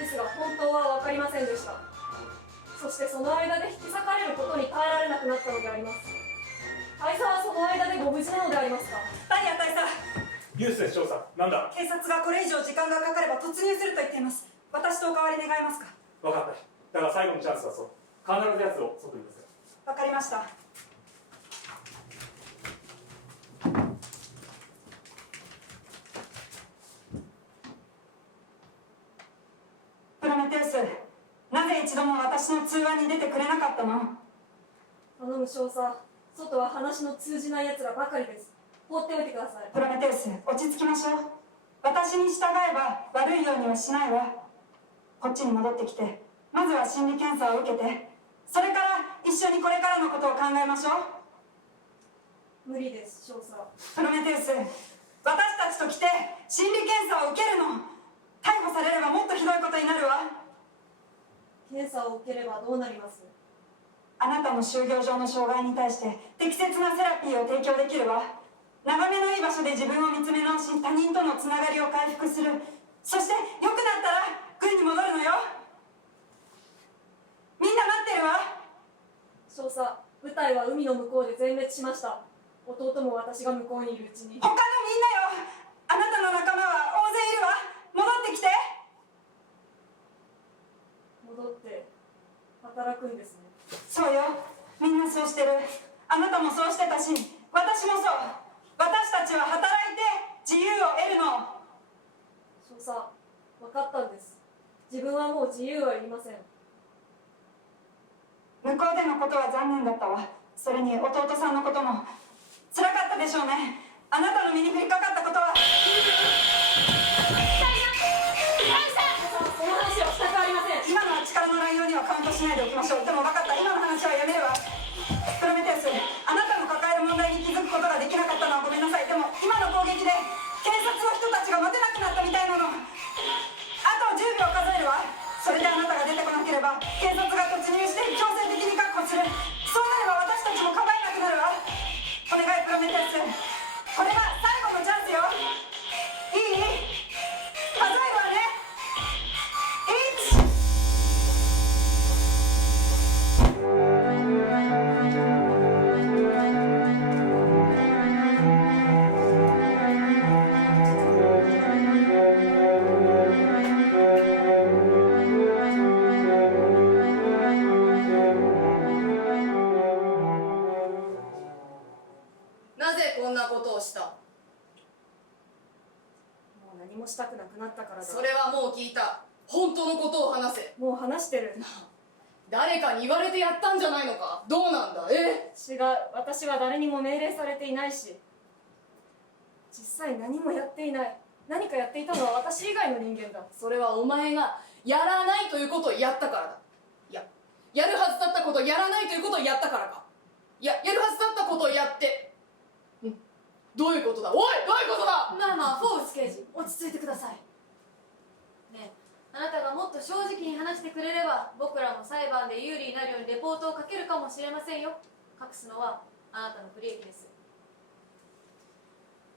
ですが本当は分かりませんでした。そしてその間で引き裂かれることに耐えられなくなったのであります。大佐はその間でご無事なのでありますか。ダニア大佐、ユースで調査。なんだ。警察がこれ以上時間がかかれば突入すると言っています。私とお代わり願えますか。分かった。だが最後のチャンスはそう。必ず奴を外に出せ。わかりました。プロメテウス、なぜ一度も私の通話に出てくれなかったの。頼む少佐、外は話の通じない奴らばかりです。放っておいてください。プロメテウス、落ち着きましょう。私に従えば悪いようにはしないわ。こっちに戻ってきて、まずは心理検査を受けて、それから一緒にこれからのことを考えましょう。無理です、少佐。プロメテウス、私たちと来て心理検査を受けるの。逮捕されればもっとひどいことになるわ。検査を受ければどうなります？あなたの就業上の障害に対して適切なセラピーを提供できるわ。眺めのいい場所で自分を見つめ直し、他人とのつながりを回復する。そして良くなったら軍に戻るのよ。みんな待ってるわ。少佐、部隊は海の向こうで全滅しました。弟も私が向こうにいるうちに。他のみんなよ、あなたの仲間は大勢いるわ。戻ってきて。戻って働くんですね。そうよ、みんなそうしてる。あなたもそうしてたし、私もそう。私たちは働いて自由を得るの。少佐、分かったんです。自分はもう自由はいりません。向こうでのことは残念だったわ。それに弟さんのことも辛かったでしょうね。あなたの身に降りかかったことは。その話はしたくありません。今のは力の内容にはカウントしないでおきましょう。でも分かった、今の話はやめるわ。プロメテウス、あなたの抱える問題に気づくことができなかったのはごめんなさい。でも今の攻撃で警察の人たちが待てなくなったみたいなの。あと10秒数えるわ。それであなたが出てこなければ警察が突入して強制的に確保する。そうなれば私たちも構えなくなるわ。お願いプロメテウス、これが最後のチャンスよ。いい？数えるわね。1。なぜこんなことをした？もう何もしたくなくなったからだ。それはもう聞いた。本当のことを話せ。もう話してる。誰かに言われてやったんじゃないのか。どうなんだ。違う、私は誰にも命令されていないし、実際何もやっていない。何かやっていたのは私以外の人間だ。それはお前がやらないということをやったからだ。いや、やるはずだったことをやらないということをやったからか。いや、やるはずだったことをやってどういうことだ。おい、どういうことだ。まあまあ、フォーブス刑事、落ち着いてください。ねえ、あなたがもっと正直に話してくれれば、僕らも裁判で有利になるようにレポートを書けるかもしれませんよ。隠すのはあなたの不利益です。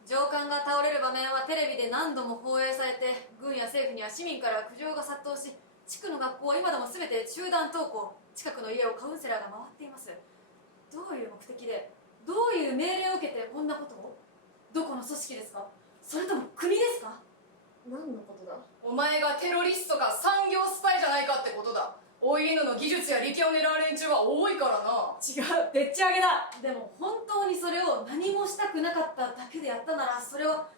上官が倒れる場面はテレビで何度も放映されて、軍や政府には市民から苦情が殺到し、地区の学校は今でも全て集団登校、近くの家をカウンセラーが回っています。どういう目的で、どういう命令を受けてこんなことを？どこの組織ですか？それとも国ですか？何のことだ。お前がテロリストか産業スパイじゃないかってことだ。OEN の技術や力を狙う連中は多いからな。違う、でっち上げだ。でも本当にそれを何もしたくなかっただけでやったなら、それは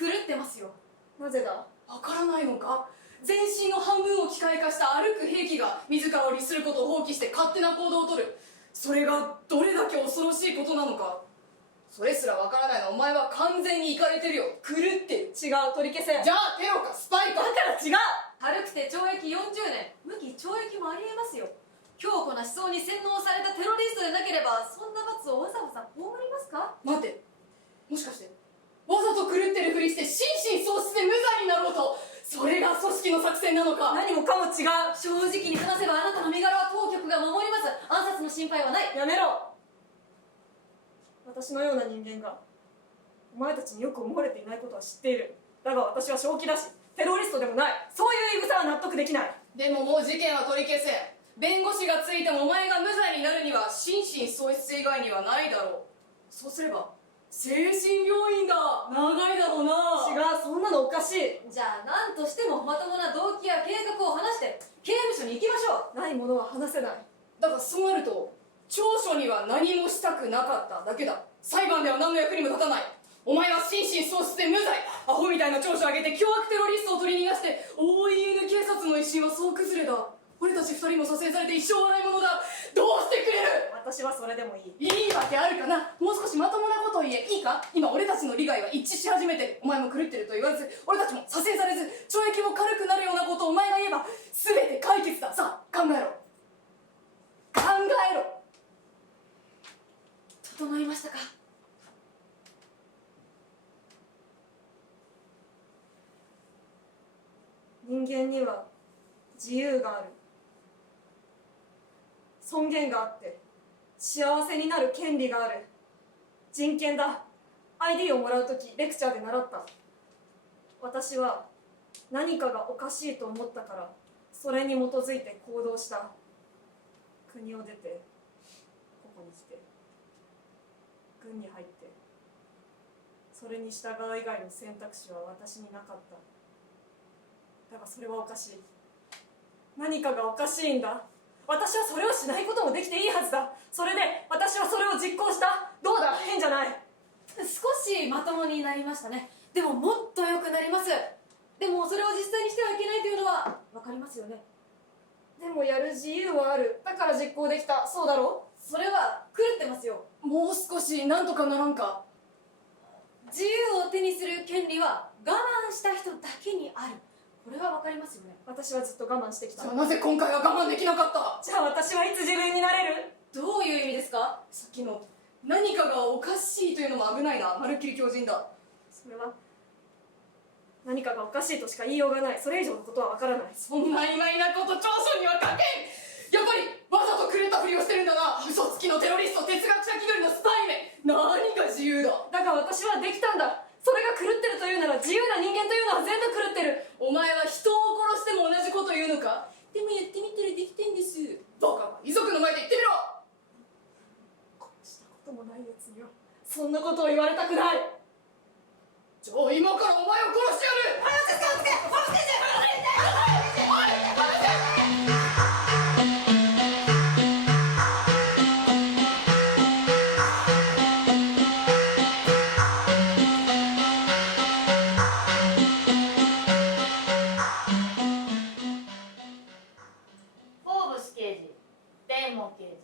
狂ってますよ。なぜだ？わからないのか？全身の半分を機械化した歩く兵器が自らを律することを放棄して勝手な行動をとる。それがどれだけ恐ろしいことなのか。それすらわからないのはお前は完全にイカれてるよ。狂ってる。違う、取り消せ。じゃあテロかスパイか。だから違う。軽くて懲役40年、無期懲役もありえますよ。強固な思想に洗脳されたテロリストでなければそんな罰をわざわざ被りますか？待って、もしかしてわざと狂ってるふりして心神喪失で無罪になろうと、それが組織の作戦なのか？何もかも違う。正直に話せばあなたの身柄は当局が守ります。暗殺の心配はない。やめろ。私のような人間がお前たちによく思われていないことは知っている。だが私は正気だしテロリストでもない。そういう言い草は納得できない。でももう事件は取り消せん。弁護士がついてもお前が無罪になるには心神喪失以外にはないだろう。そうすれば精神病院だ。長いだろうな。違う、そんなのおかしい。じゃあ何としてもまともな動機や計画を話して刑務所に行きましょう。ないものは話せない。だがそうなると調書には何もしたくなかっただけだ。裁判では何の役にも立たない。お前は心神喪失で無罪。アホみたいな調書を上げて凶悪テロリストを取り逃がして OEN 警察の威信は総崩れだ。俺たち二人も左遷されて一生笑い物だ。どうしてくれる？私はそれでもいい。いいわけあるかな。もう少しまともなことを言え。いいか？今俺たちの利害は一致し始めてる。お前も狂ってると言わず、俺たちも左遷されず懲役も軽くなるようなことをお前が言えば全て解決だ。さあ考えろ。考えろ。整いましたか？人間には自由がある。尊厳があって幸せになる権利がある。人権だ。 ID をもらうときレクチャーで習った。私は何かがおかしいと思ったからそれに基づいて行動した。国を出てここに来て軍に入って、それに従う以外の選択肢は私になかった。だがそれはおかしい。何かがおかしいんだ。私はそれをしないこともできていいはずだ。それで私はそれを実行した。どうだ、変じゃない？少しまともになりましたね。でももっと良くなります。でもそれを実際にしてはいけないというのは分かりますよね。でもやる自由はある。だから実行できた。そうだろう？それは狂ってますよ。もう少しなんとかならんか。自由を手にする権利は我慢した人だけにある。これは分かりますよね。私はずっと我慢してきた。じゃあなぜ今回は我慢できなかった？じゃあ私はいつ自分になれる？どういう意味ですか？さっきの何かがおかしいというのも危ないな。まるっきり強靭だ。それは何かがおかしいとしか言いようがない。それ以上のことは分からない。そんな意外なこと調書には書けん。やっぱりわざと狂ったふりをしてるんだな。嘘つきのテロリスト、哲学者気取りのスパイめ。何が自由だ。だが私はできたんだ。それが狂ってるというなら自由な人間というのは全部狂ってる。お前は人を殺しても同じこと言うのか？でもやってみたらできてんです。バカな。遺族の前で言ってみろ。殺したこともないやつにはそんなことを言われたくない。じゃあ今からお前を殺してやる。フォーブス刑事、デーモン刑事、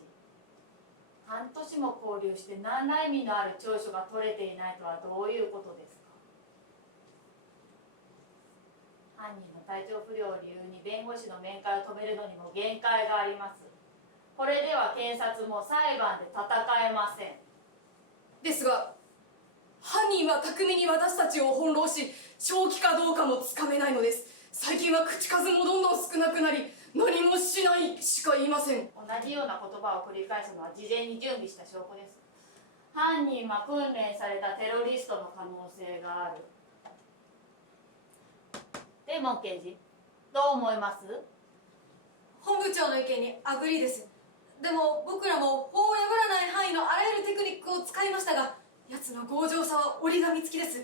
半年も勾留して何ら意味のある調書が取れていないとはどういうことですか？犯人の体調不良を理由に弁護士の面会を止めるのにも限界があります。これでは検察も裁判で戦えません。ですが犯人は巧みに私たちを翻弄し正気かどうかもつかめないのです。最近は口数もどんどん少なくなり何もしないしか言いません。同じような言葉を繰り返すのは事前に準備した証拠です。犯人は訓練されたテロリストの可能性がある。デーモン刑事、どう思います？本部長の意見にアグリーです。でも僕らも法を破らない範囲のあらゆるテクニックを使いましたが、奴の強情さは折り紙付きです。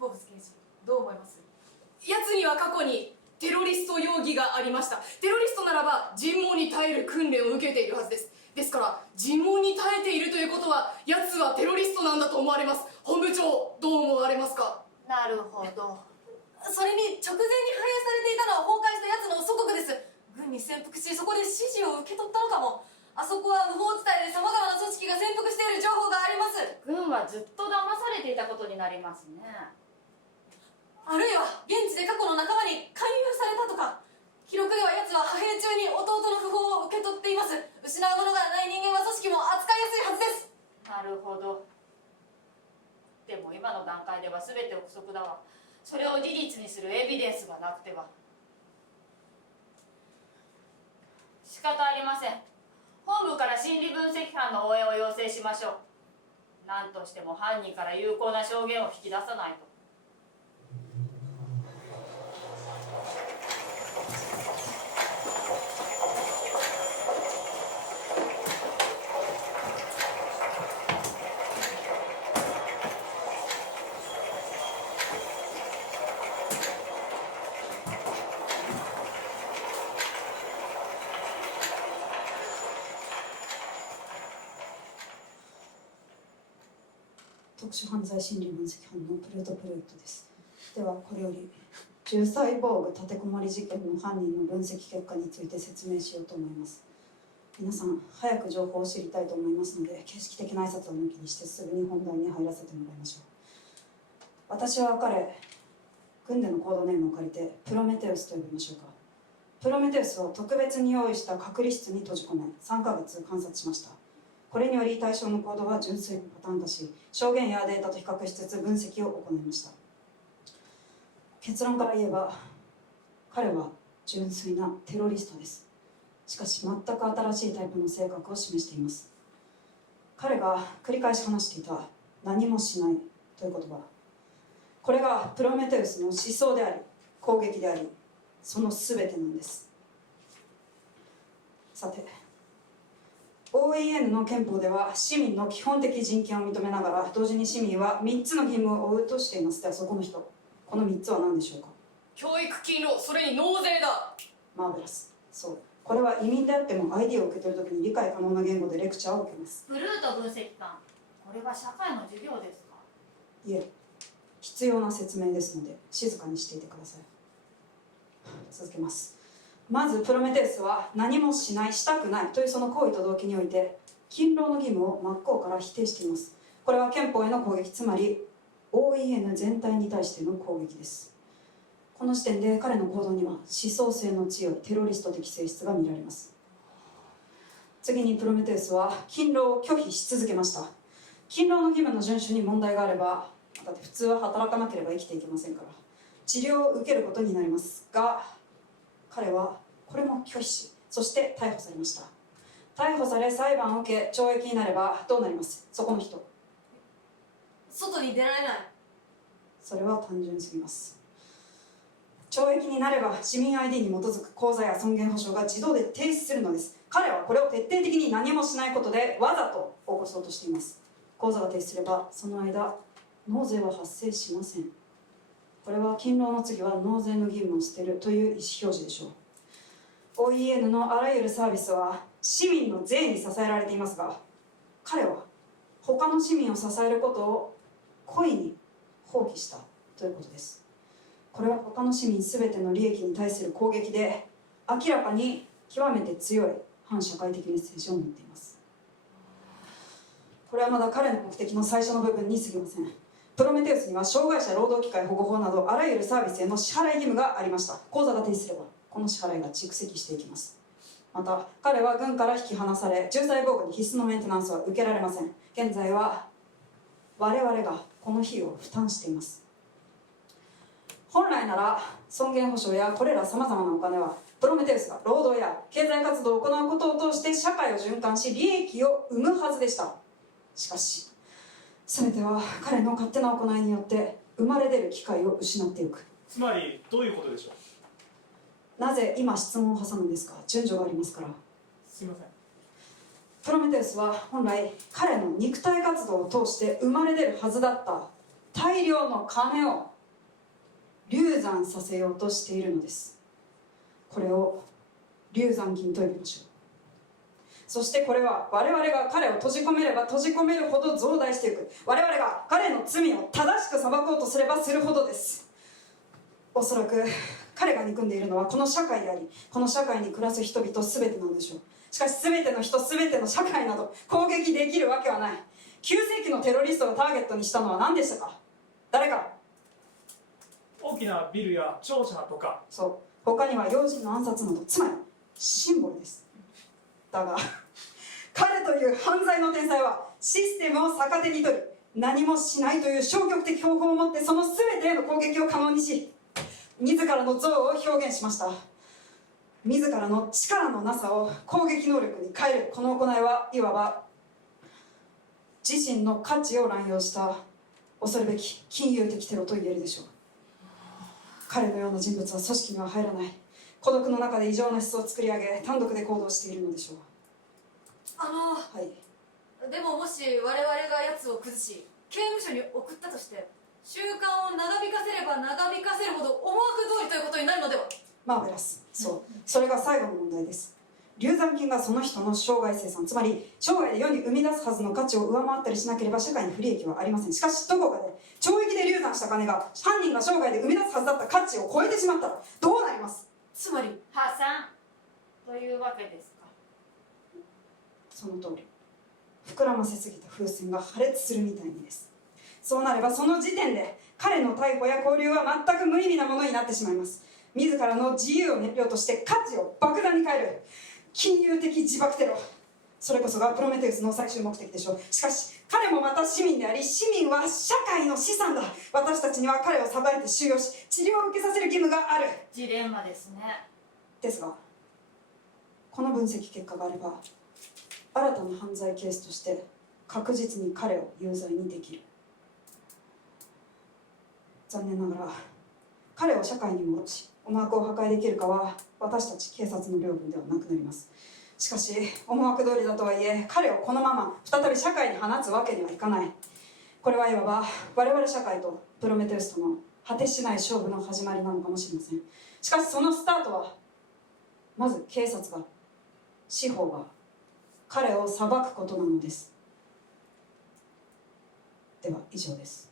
フォーブス刑事、どう思います？奴には過去にテロリスト容疑がありました。テロリストならば尋問に耐える訓練を受けているはずです。ですから尋問に耐えているということは奴はテロリストなんだと思われます。本部長、どう思われますか？なるほど。それに直前に反映されていたのは崩壊した奴の祖国です。軍に潜伏し、そこで指示を受け取ったのかも。あそこは無法地帯でさまざまな組織が潜伏している情報があります。軍はずっと騙されていたことになりますね。あるいは現地で過去の仲間に勧誘されたとか。記録では奴は派兵中に弟の訃報を受け取っています。失うものがない人間は組織も扱いやすいはずです。なるほど。でも今の段階では全て憶測だわ。それを事実にするエビデンスがなくては。仕方ありません。本部から心理分析班の応援を要請しましょう。何としても犯人から有効な証言を引き出さないと。特殊犯罪心理分析班のプルート・プルートです。ではこれより重サイボーグ立てこもり事件の犯人の分析結果について説明しようと思います。皆さん早く情報を知りたいと思いますので、形式的な挨拶を抜きにしてすぐに本題に入らせてもらいましょう。私は彼、軍でのコードネームを借りてプロメテウスと呼びましょうか。プロメテウスを特別に用意した隔離室に閉じ込め3ヶ月観察しました。これにより対象のコードは純粋にパターン化し、証言やデータと比較しつつ分析を行いました。結論から言えば彼は純粋なテロリストです。しかし全く新しいタイプの性格を示しています。彼が繰り返し話していた何もしないという言葉、これがプロメテウスの思想であり攻撃であり、その全てなんです。さて、OEN の憲法では市民の基本的人権を認めながら、同時に市民は3つの義務を負うとしています。ではそこの人、この3つは何でしょうか。教育金労、それに納税だ。マーベラス。そう、これは移民であっても ID を受け取るときに理解可能な言語でレクチャーを受けます。ブルート分析官、これは社会の授業ですか。いえ、必要な説明ですので静かにしていてください。続けます。まずプロメテウスは何もしない、したくないというその行為と動機において勤労の義務を真っ向から否定しています。これは憲法への攻撃、つまり OEN 全体に対しての攻撃です。この時点で彼の行動には思想性の強いテロリスト的性質が見られます。次にプロメテウスは勤労を拒否し続けました。勤労の義務の遵守に問題があれば、だって普通は働かなければ生きていけませんから治療を受けることになりますが、彼はこれも拒否し、そして逮捕されました。逮捕され裁判を受け懲役になればどうなります。そこの人、外に出られない。それは単純すぎます。懲役になれば市民 ID に基づく口座や尊厳保障が自動で停止するのです。彼はこれを徹底的に何もしないことでわざと起こそうとしています。口座が停止すればその間納税は発生しません。これは勤労の次は納税の義務を捨てるという意思表示でしょう。 OEN のあらゆるサービスは市民の税に支えられていますが、彼は他の市民を支えることを故意に放棄したということです。これは他の市民全ての利益に対する攻撃で、明らかに極めて強い反社会的メッセージを持っています。これはまだ彼の目的の最初の部分に過ぎません。プロメテウスには障害者労働機会保護法などあらゆるサービスへの支払い義務がありました。口座が停止すればこの支払いが蓄積していきます。また彼は軍から引き離され、重サイボーグに必須のメンテナンスは受けられません。現在は我々がこの費用を負担しています。本来なら尊厳保障やこれらさまざまなお金はプロメテウスが労働や経済活動を行うことを通して社会を循環し利益を生むはずでした。しかし全ては彼の勝手な行いによって生まれ出る機会を失っていく。つまりどういうことでしょう。なぜ今質問を挟むんですか。順序がありますから。すいません。プロメテウスは本来彼の肉体活動を通して生まれ出るはずだった大量の金を流産させようとしているのです。これを流産金と呼びましょう。そしてこれは我々が彼を閉じ込めれば閉じ込めるほど増大していく。我々が彼の罪を正しく裁こうとすればするほどです。おそらく彼が憎んでいるのはこの社会であり、この社会に暮らす人々全てなのでしょう。しかし全ての人、全ての社会など攻撃できるわけはない。9世紀のテロリストをターゲットにしたのは何でしたか？誰か。大きなビルや庁舎とか。そう、他には要人の暗殺など、つまりシンボルです。だが彼という犯罪の天才はシステムを逆手に取り、何もしないという消極的方法を持ってその全てへの攻撃を可能にし、自らの憎悪を表現しました。自らの力のなさを攻撃能力に変えるこの行いはいわば自身の価値を乱用した恐るべき金融的テロと言えるでしょう。彼のような人物は組織には入らない。孤独の中で異常な思想を作り上げ単独で行動しているのでしょう。はい。でももし我々が奴を崩し刑務所に送ったとして習慣を長引かせれば長引かせるほど思惑通りということになるのでは。マーベラス。そう、それが最後の問題です。流産金がその人の生涯生産、つまり生涯で世に生み出すはずの価値を上回ったりしなければ社会に不利益はありません。しかしどこかで懲役で流産した金が犯人が生涯で生み出すはずだった価値を超えてしまったらどうなります？つまり破産というわけですか。その通り。膨らませすぎた風船が破裂するみたいにです。そうなればその時点で彼の逮捕や拘留は全く無意味なものになってしまいます。自らの自由を燃料として価値を爆弾に変える金融的自爆テロ、それこそがプロメテウスの最終目的でしょう。しかし彼もまた市民であり、市民は社会の資産だ。私たちには彼を裁いて収容し治療を受けさせる義務がある。ジレンマですね。ですがこの分析結果があれば新たな犯罪ケースとして確実に彼を有罪にできる。残念ながら彼を社会に戻し思惑を破壊できるかは私たち警察の領分ではなくなります。しかし思惑通りだとはいえ彼をこのまま再び社会に放つわけにはいかない。これはいわば我々社会とプロメテウスとの果てしない勝負の始まりなのかもしれません。しかしそのスタートはまず警察が、司法が彼を裁くことなのです。では以上です。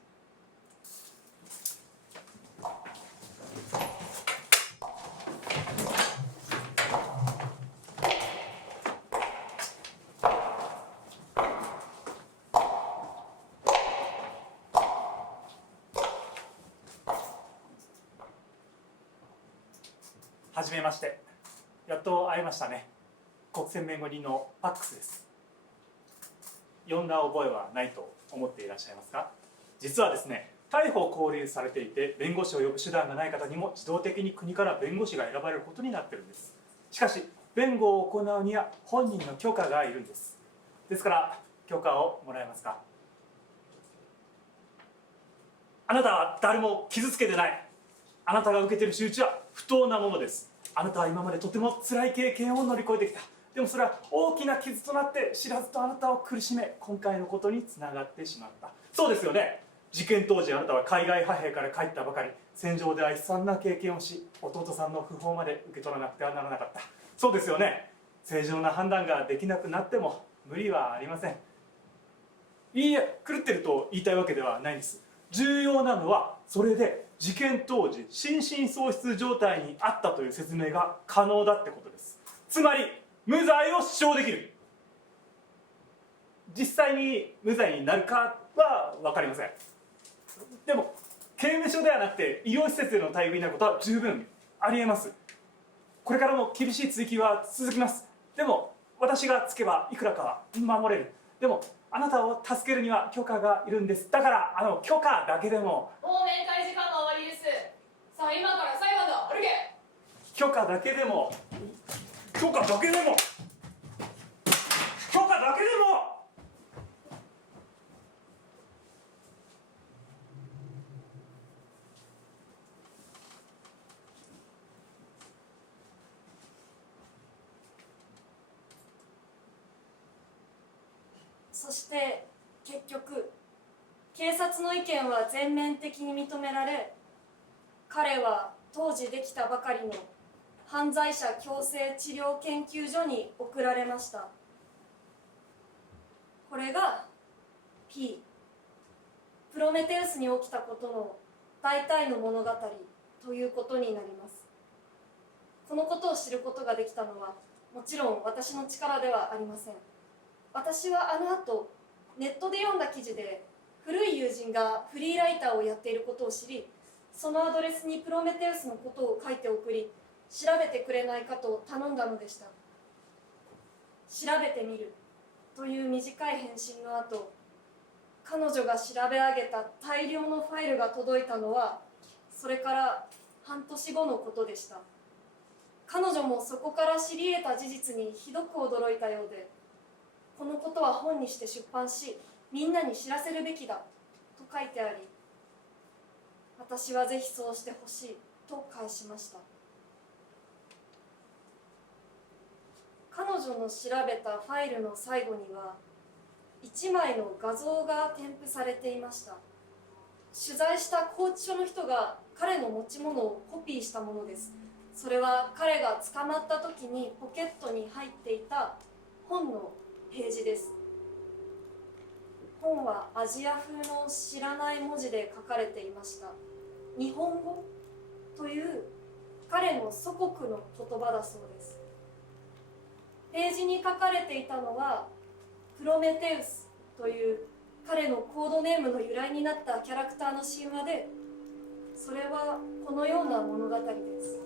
はじめまして。やっと会いましたね。国選弁護人のパックスです。呼んだ覚えはないと思っていらっしゃいますか？実はですね、逮捕勾留されていて弁護士を呼ぶ手段がない方にも自動的に国から弁護士が選ばれることになってるんです。しかし弁護を行うには本人の許可がいるんです。ですから許可をもらえますか？あなたは誰も傷つけてない。あなたが受けている仕打ちは不当なものです。あなたは今までとても辛い経験を乗り越えてきた。でもそれは大きな傷となって知らずとあなたを苦しめ、今回のことにつながってしまった。そうですよね。事件当時あなたは海外派兵から帰ったばかり、戦場では悲惨な経験をし、弟さんの訃報まで受け取らなくてはならなかった。そうですよね。正常な判断ができなくなっても無理はありません。いいえ、狂ってると言いたいわけではないんです。重要なのはそれで事件当時心神喪失状態にあったという説明が可能だってことです。つまり無罪を主張できる。実際に無罪になるかは分かりません。でも刑務所ではなくて医療施設での待遇になることは十分ありえます。これからも厳しい追及は続きます。でも私がつけばいくらかは守れる。でもあなたを助けるには許可がいるんです。だから許可だけでも。もう面会時間が終わりです。さあ今から裁判だ。歩け。許可だけでも許可だけでも許可だけでも。そして結局警察の意見は全面的に認められ、彼は当時できたばかりの犯罪者矯正治療研究所に送られました。これが P、 プロメテウスに起きたことの大体の物語ということになります。このことを知ることができたのはもちろん私の力ではありません。私はあの後ネットで読んだ記事で古い友人がフリーライターをやっていることを知り、そのアドレスにプロメテウスのことを書いて送り、調べてくれないかと頼んだのでした。調べてみるという短い返信の後、彼女が調べ上げた大量のファイルが届いたのはそれから半年後のことでした。彼女もそこから知り得た事実にひどく驚いたようで、このことは本にして出版し、みんなに知らせるべきだと書いてあり、私はぜひそうしてほしいと返しました。彼女の調べたファイルの最後には1枚の画像が添付されていました。取材した拘置所の人が彼の持ち物をコピーしたものです。それは彼が捕まった時にポケットに入っていた本のページです。本はアジア風の知らない文字で書かれていました。日本語という彼の祖国の言葉だそうです。ページに書かれていたのはプロメテウスという彼のコードネームの由来になったキャラクターの神話で、それはこのような物語です。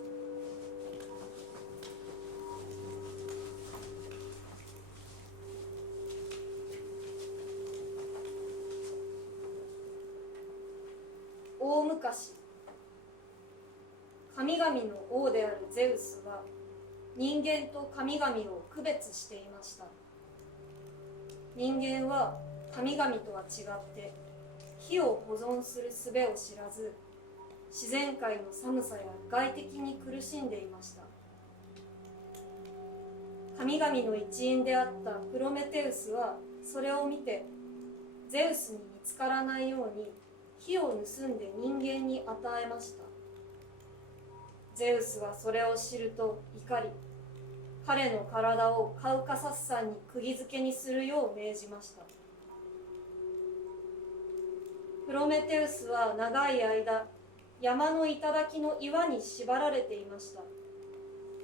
大昔、神々の王であるゼウスは人間と神々を区別していました。人間は神々とは違って火を保存する術を知らず、自然界の寒さや外敵に苦しんでいました。神々の一員であったプロメテウスはそれを見て、ゼウスに見つからないように火を盗んで人間に与えました。ゼウスはそれを知ると怒り、彼の体をカウカサス山に釘付けにするよう命じました。プロメテウスは長い間、山の頂の岩に縛られていました。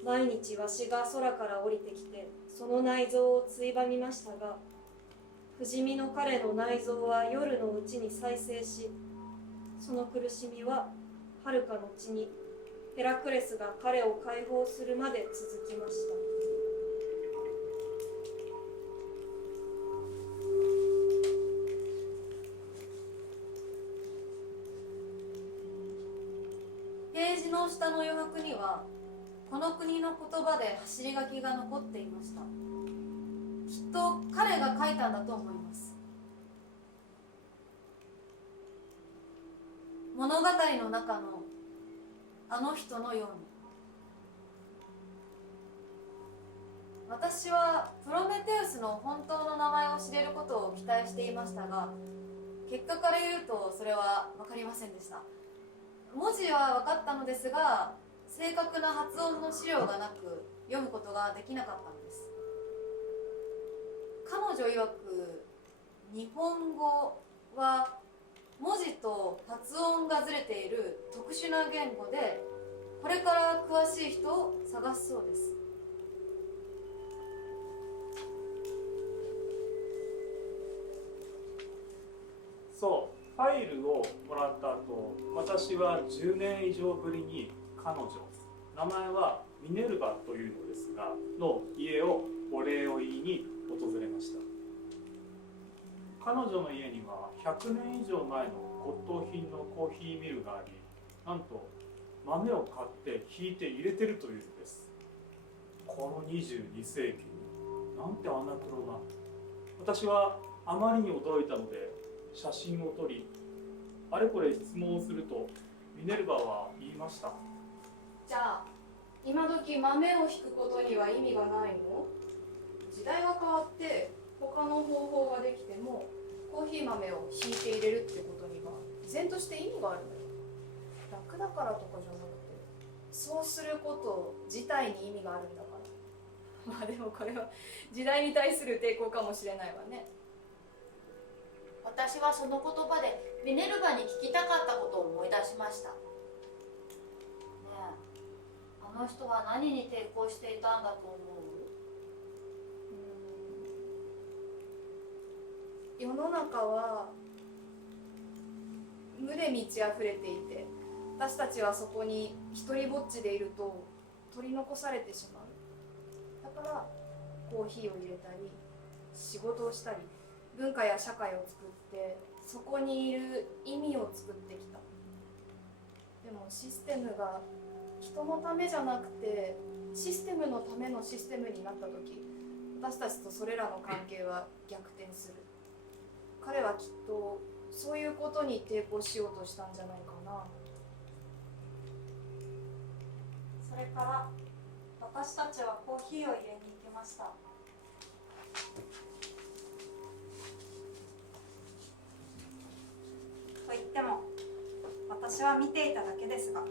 毎日わしが空から降りてきて、その内臓をついばみましたが、不死身の彼の内臓は夜のうちに再生し、その苦しみは遥か後にヘラクレスが彼を解放するまで続きました。ページの下の余白にはこの国の言葉で走り書きが残っていました。きっと彼が書いたんだと思います。物語の中のあの人のように。私はプロメテウスの本当の名前を知れることを期待していましたが、結果から言うとそれは分かりませんでした。文字は分かったのですが、正確な発音の資料がなく読むことができなかったのです。彼女曰く日本語は文字と発音がずれている特殊な言語で、これから詳しい人を探すそうです。そう、ファイルをもらった後、私は10年以上ぶりに彼女、名前はミネルヴァというのですが、の家をお礼を言いに訪れました。彼女の家には100年以上前の骨董品のコーヒーミルがあり、なんと豆を買ってひいて入れてるというんです。この22世紀になんてアナクロな。私はあまりに驚いたので写真を撮り、あれこれ質問をするとミネルヴァは言いました。じゃあ今時豆をひくことには意味がないの？時代が変わって他の方法ができてもコーヒー豆をひいて入れるってことには依然として意味があるのよ。楽だからとかじゃなくて、そうすること自体に意味があるんだから。まあでもこれは時代に対する抵抗かもしれないわね。私はその言葉でミネルヴァに聞きたかったことを思い出しました。ねえ、あの人は何に抵抗していたんだと思う？世の中は無で満ち溢れていて、私たちはそこに一人ぼっちでいると取り残されてしまう。だからコーヒーを入れたり仕事をしたり文化や社会を作ってそこにいる意味を作ってきた。でもシステムが人のためじゃなくてシステムのためのシステムになった時、私たちとそれらの関係は逆転する。彼はきっとそういうことに抵抗しようとしたんじゃないかな。それから私たちはコーヒーを入れに行きました。と言っても私は見ていただけですが、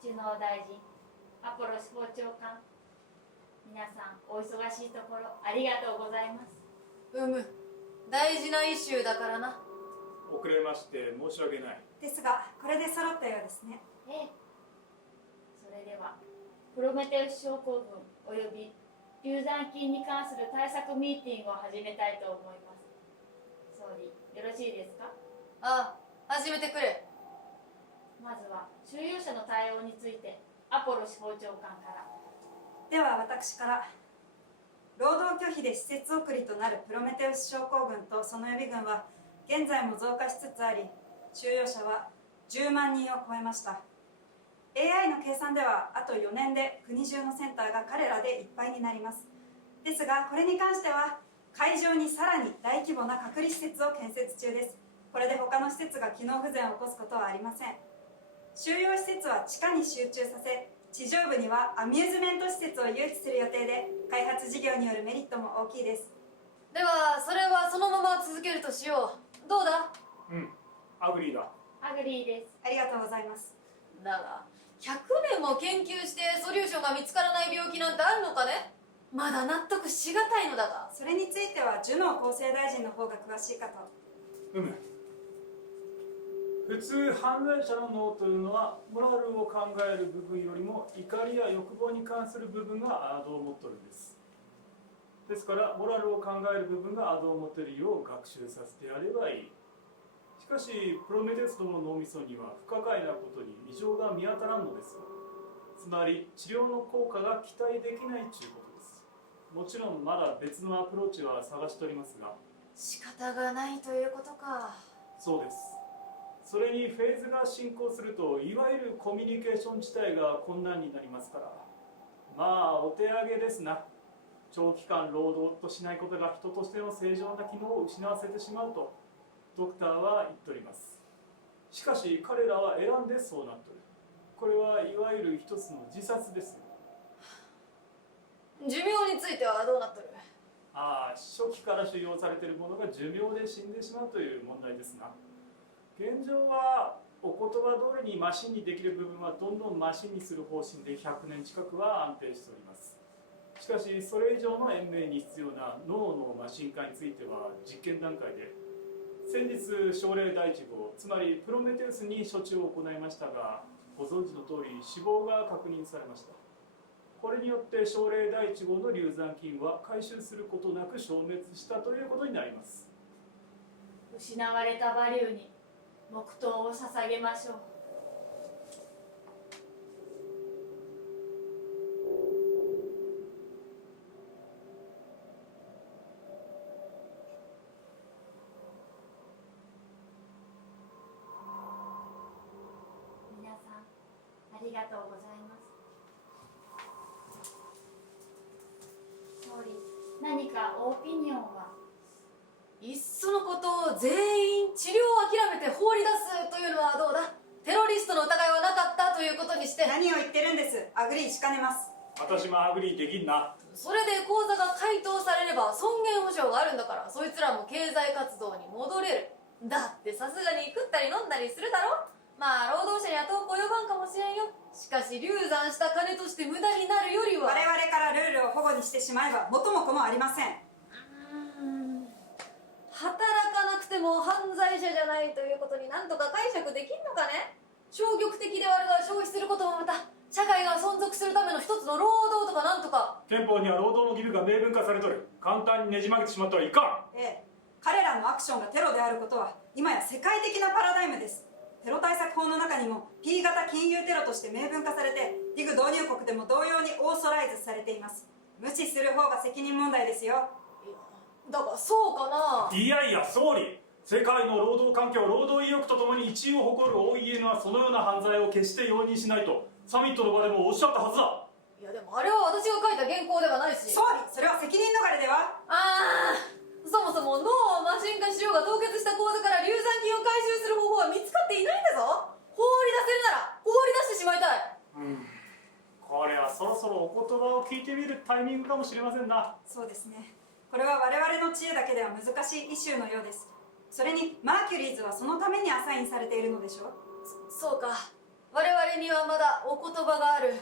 首脳大臣、アポロ司法長官、皆さんお忙しいところありがとうございます。大事なイシューだからな。遅れまして申し訳ない。ですがこれで揃ったようですね。ええ。それではプロメテウス症候群および流産菌に関する対策ミーティングを始めたいと思います。総理、よろしいですか？ああ、始めてくれ。まずは収容者の対応についてアポロ司法長官から。では私から。労働拒否で施設送りとなるプロメテウス症候群とその予備軍は現在も増加しつつあり、収容者は10万人を超えました。 AI の計算ではあと4年で国中のセンターが彼らでいっぱいになります。ですがこれに関しては会場にさらに大規模な隔離施設を建設中です。これで他の施設が機能不全を起こすことはありません。収容施設は地下に集中させ、地上部にはアミューズメント施設を誘致する予定で、開発事業によるメリットも大きいです。ではそれはそのまま続けるとしよう。どうだ？アグリーだ。アグリーです。ありがとうございます。だが100年も研究してソリューションが見つからない病気なんてあるのかね？まだ納得しがたいのだが。それについてはジュノー厚生大臣の方が詳しいかと。普通犯罪者の脳というのはモラルを考える部分よりも怒りや欲望に関する部分がアードを持っているんです。ですからモラルを考える部分がアードを持っているよう学習させてやればいい。しかしプロメテウスどもの脳みそには不可解なことに異常が見当たらんのです。つまり治療の効果が期待できないということです。もちろんまだ別のアプローチは探しておりますが。仕方がないということか。そうです。それにフェーズが進行するといわゆるコミュニケーション自体が困難になりますから、まあお手上げですな。長期間労働としないことが人としての正常な機能を失わせてしまうとドクターは言っております。しかし彼らは選んでそうなっておる。これはいわゆる一つの自殺ですよ。寿命についてはどうなっとる？初期から使用されているものが寿命で死んでしまうという問題ですが、現状はお言葉通りにマシンにできる部分はどんどんマシンにする方針で100年近くは安定しております。しかしそれ以上の延命に必要な脳のマシン化については実験段階で、先日症例第1号、つまりプロメテウスに処置を行いましたが、ご存知の通り死亡が確認されました。これによって症例第1号の流産菌は回収することなく消滅したということになります。失われたバリューに黙祷を捧げましょう。皆さんありがとうございます。総理、何かオピニオンは？いっそのことを全員治療を諦めて放り出すというのはどうだ。テロリストの疑いはなかったということにして。何を言ってるんです。アグリーしかねます。私もアグリーできんな。それで口座が回答されれば尊厳保障があるんだから、そいつらも経済活動に戻れる。だってさすがに食ったり飲んだりするだろ。まあ労働者には遠く及ばんかもしれんよ。しかし流産した金として無駄になるよりは。我々からルールを保護にしてしまえば元も子もありません。働かなくても犯罪者じゃないということに何とか解釈できんのかね。消極的であるが消費することもまた社会が存続するための一つの労働とかなんとか。憲法には労働の義務が明文化されとる。簡単にねじ曲げてしまってはいかん。ええ、彼らのアクションがテロであることは今や世界的なパラダイムです。テロ対策法の中にも P 型金融テロとして明文化されて、ディグ導入国でも同様にオーソライズされています。無視する方が責任問題ですよ。だがそうかな。いやいや総理、世界の労働環境、労働意欲とともに一位を誇る OEN はそのような犯罪を決して容認しないとサミットの場でもおっしゃったはずだ。いやでもあれは私が書いた原稿ではないし。総理、それは責任逃れでは。ああ、そもそも脳をマシン化しようが凍結した口座から流産金を回収する方法は見つかっていないんだぞ。放り出せるなら放り出してしまいたい。これはそろそろお言葉を聞いてみるタイミングかもしれませんな。そうですね。これは我々の知恵だけでは難しいイシューのようです。それにマーキュリーズはそのためにアサインされているのでしょう。そうか、我々にはまだお言葉がある。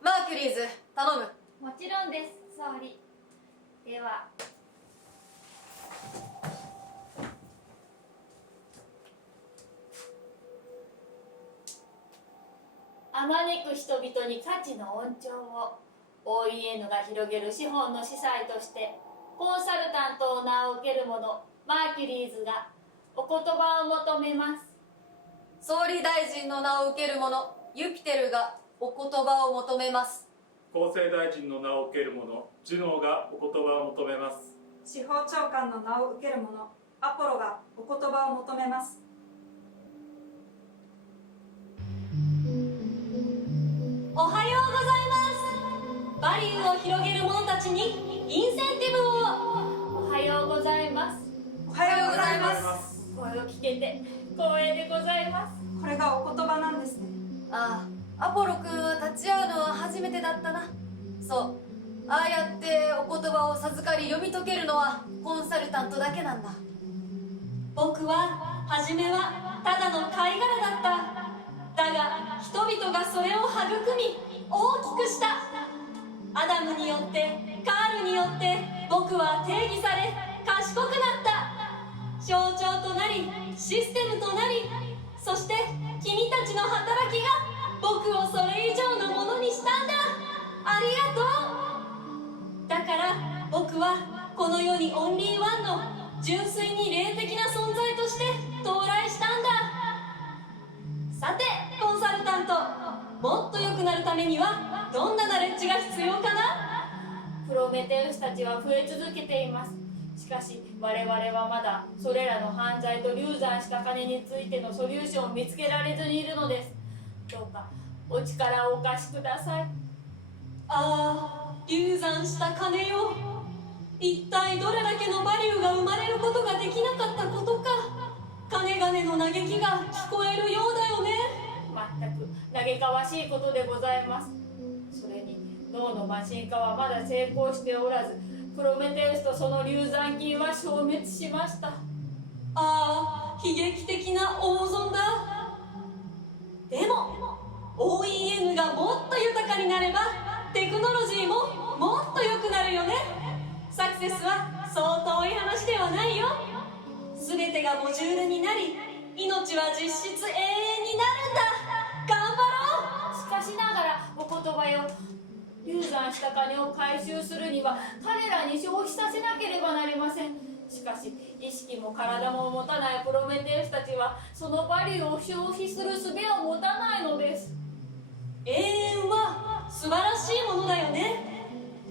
マーキュリーズ、頼む。もちろんです、総理。ではあまねく人々に価値の恩寵を OEN が広げる資本の司祭としてコンサルタントを名を受ける者マーキュリーズがお言葉を求めます。総理大臣の名を受ける者ユピテルがお言葉を求めます。厚生大臣の名を受ける者ジュノーがお言葉を求めます。司法長官の名を受ける者アポロがお言葉を求めます。おはようございます。バリューを広げる者たちにインセンティブを。おはようございます。おはようございます。声を聞けて光栄でございます。これがお言葉なんですね。ああ、アポロ君は立ち会うのは初めてだったな。そう、ああやってお言葉を授かり読み解けるのはコンサルタントだけなんだ。僕は初めはただの貝殻だった。だが人々がそれを育み大きくした。アダムによってカールによって僕は定義され賢くなった。象徴となりシステムとなり、そして君たちの働きが僕をそれ以上のものにしたんだ。ありがとう。だから僕はこの世にオンリーワンの純粋に霊的な存在として到来したんだ。さてコンサルタント、もっと良くなるためにはどんなナレッジが必要かな。プロメテウスたちは増え続けています。しかし我々はまだそれらの犯罪と流産した金についてのソリューションを見つけられずにいるのです。どうかお力をお貸しください。ああ、流産した金よ。一体どれだけのバリューが生まれることができなかったことか。金々の嘆きが聞こえるようだよね。全く嘆かわしいことでございます。それに脳のマシン化はまだ成功しておらず、プロメテウスとその流産菌は消滅しました。ああ、悲劇的な大損だ。でも OEN がもっと豊かになればテクノロジーももっと良くなるよね。サクセスはそう遠い話ではないよ。全てがモジュールになり命は実質永遠になるんだ。頑張ろう。しかしながらお言葉よ、流産した金を回収するには彼らに消費させなければなりません。しかし意識も体も持たないプロメテウスたちはそのバリューを消費する術を持たないのです。永遠は素晴らしいものだよね。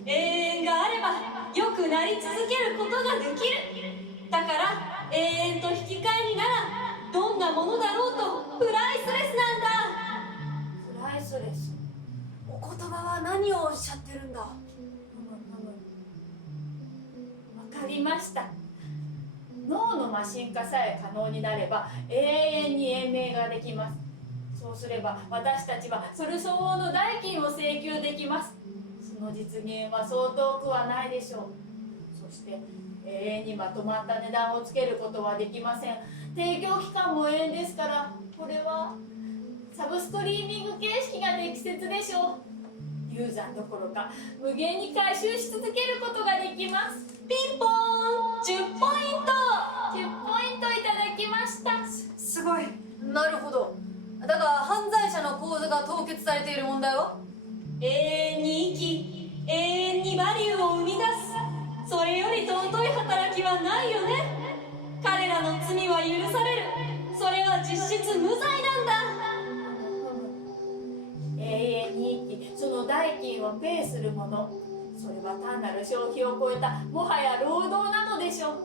永遠があれば良くなり続けることができる。だから永遠と引き換えにならどんなものだろうとプライスレスなんだ。プライスレス。お言葉は何をおっしゃってるんだ。わかりました。脳のマシン化さえ可能になれば永遠に延命ができます。そうすれば私たちはそれ相応の代金を請求できます。その実現はそう遠くはないでしょう。そして永遠にまとまった値段をつけることはできません。提供期間も永遠ですから、これはサブストリーミング形式が適切でしょう。流産どころか無限に回収し続けることができます。ピンポーン10ポイント。10ポイントいただきました。すごい。なるほど。だが犯罪者の口座が凍結されている問題は？永遠に生き永遠にバリューを生み出す、それより尊い働きはないよね。彼らの罪は許される。それは実質無罪なんだ。永遠に生き、その代金をペイするもの、それは単なる消費を超えたもはや労働なのでしょう。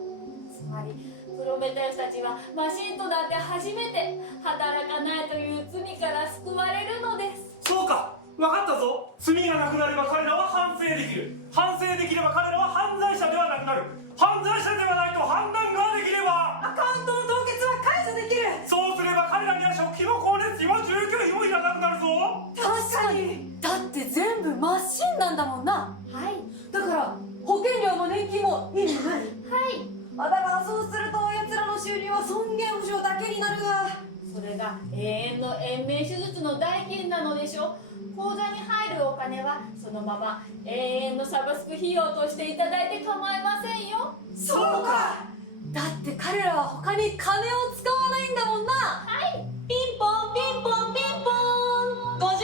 つまりプロメテウスたちはマシンとなって初めて働かないという罪から救われるのです。そうか、分かったぞ。罪がなくなれば彼らは反省できる。反省できれば彼らは犯罪者ではなくなる。犯罪者ではないと判断ができればアカウントの凍結は解除できる。そうすれば彼らには食費も光熱費も住居費もいらなくなるぞ。確かに。だって全部マシンなんだもんな。はい。だから保険料も年金も意味ない。はい。だからそうすると奴らの収入は尊厳保障だけになるが、それが永遠の延命手術の代金なのでしょう。口座に入るお金はそのまま永遠のサブスク費用としていただいて構いませんよ。そうか。だって彼らは他に金を使わないんだもんな。はい。ピンポンピンポンピンポン50ポイン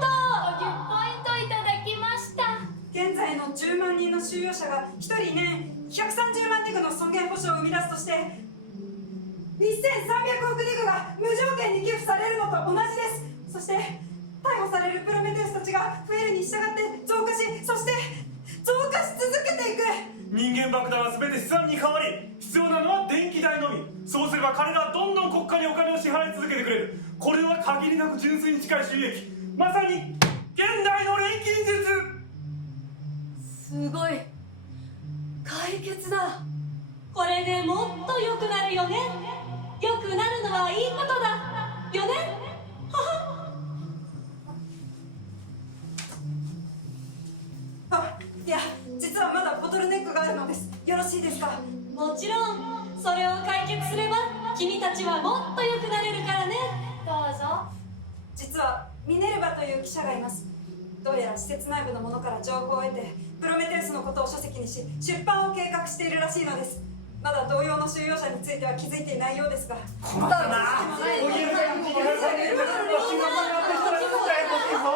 ト。50ポイントいただきました。現在の10万人の収容者が1人年130万ディグの尊厳保障を生み出すとして2300億ディグが無条件に寄付されるのと同じです。そして逮捕されるプロメテウスたちが増えるに従って増加し、そして増加し続けていく。人間爆弾は全て資産に変わり、必要なのは電気代のみ。そうすれば彼らはどんどん国家にお金を支払い続けてくれる。これは限りなく純粋に近い収益、まさに現代の錬金術。すごい。解決だ。これでもっと良くなるよね。良くなるのはいいことだよね。あ、いや、実はまだボトルネックがあるのです。よろしいですか？もちろん。それを解決すれば君たちはもっと良くなれるからね。どうぞ。実はミネルヴァという記者がいます。どうやら施設内部の者から情報を得てプロメテウスのことを書籍にし出版を計画しているらしいのです。まだ同様の収容者については気づいていないようですが。困ったな。お家の中にこの辺にいるわしが迷ってきたら絶対こっちぞ。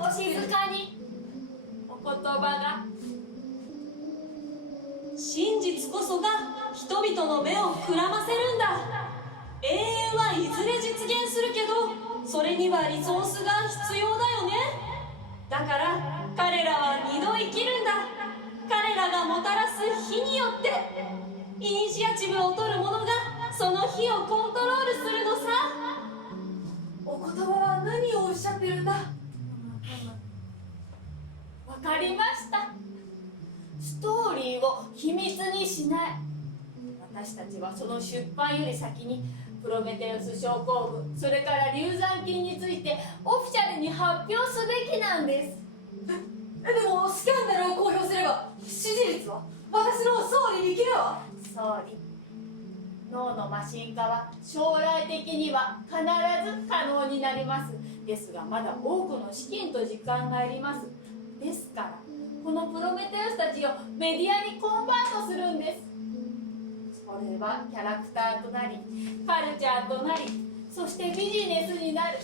お静かに。お言葉が。真実こそが人々の目をくらませるんだ。永遠はいずれ実現するけど、それにはリソースが必要だよね。だから彼らは2度生きるんだ。彼らがもたらす火によってイニシアチブを取る者がその火をコントロールするのさ。お言葉は何をおっしゃってるんだ。わかりました。ストーリーを秘密にしない。私たちはその出版より先にプロメテウス症候群、それから流産菌についてオフィシャルに発表すべきなんです。でもスキャンダルを公表すれば支持率は、私の総理力は。総理、脳のマシン化は将来的には必ず可能になります。ですがまだ多くの資金と時間がいります。ですからこのプロメテウスたちをメディアにコンバートするんです。それはキャラクターとなりカルチャーとなり、そしてビジネスになる。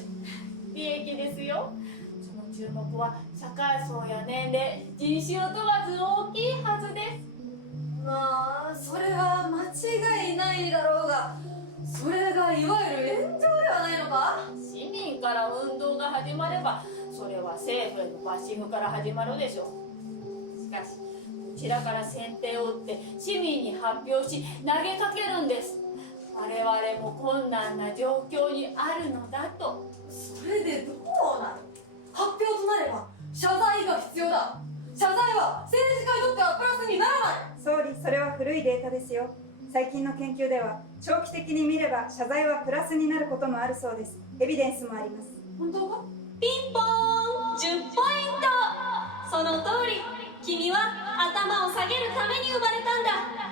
利益ですよ。その注目は社会層や年齢、人種を問わず大きいはずです。まあそれは間違いないだろうが、それがいわゆる炎上ではないのか。市民から運動が始まればそれは政府へのバッシングから始まるでしょう。しかしこちらから先手を打って市民に発表し投げかけるんです。我々も困難な状況にあるのだと。それでどうなる。発表となれば謝罪が必要だ。謝罪は政治家にとってはプラスにならない。総理、それは古いデータですよ。最近の研究では長期的に見れば謝罪はプラスになることもあるそうです。エビデンスもあります。本当か。ピンポーン、10ポイント。その通り、君は頭を下げるために生まれたん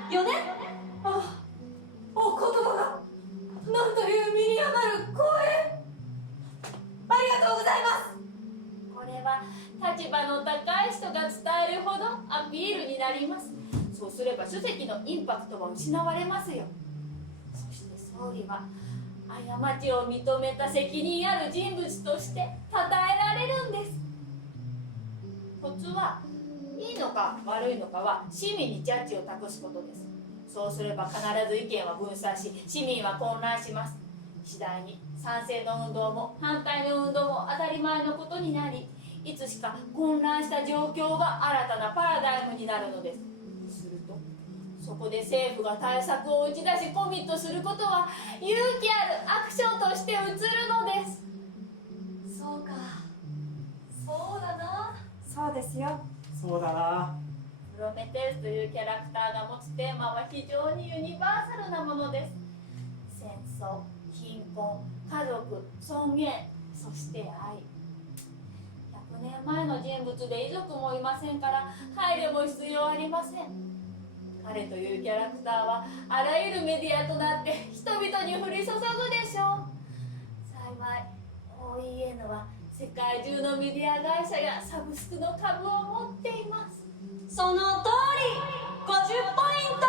だよね。あ、お言葉がなんという身に余る光栄。ありがとうございます。これは立場の高い人が伝えるほどアピールになります。そうすれば書籍のインパクトは失われますよ。そして総理は過ちを認めた責任ある人物として称えられるんです。コツはいいのか悪いのかは市民にジャッジを託すことです。そうすれば必ず意見は分散し、市民は混乱します。次第に賛成の運動も反対の運動も当たり前のことになり、いつしか混乱した状況が新たなパラダイムになるのです。するとそこで政府が対策を打ち出しコミットすることは勇気あるアクションとして映るのです。そうか、そうだな。そうですよ。そうだな。プロメテウスというキャラクターが持つテーマは非常にユニバーサルなものです。戦争、貧困、家族、尊厳、そして愛。100年前の人物で遺族もいませんから配慮も必要ありません。彼というキャラクターはあらゆるメディアとなって人々に降り注ぐでしょう。幸い OEN は世界中のメディア会社やサブスクの株を持っています。その通り、50ポイント。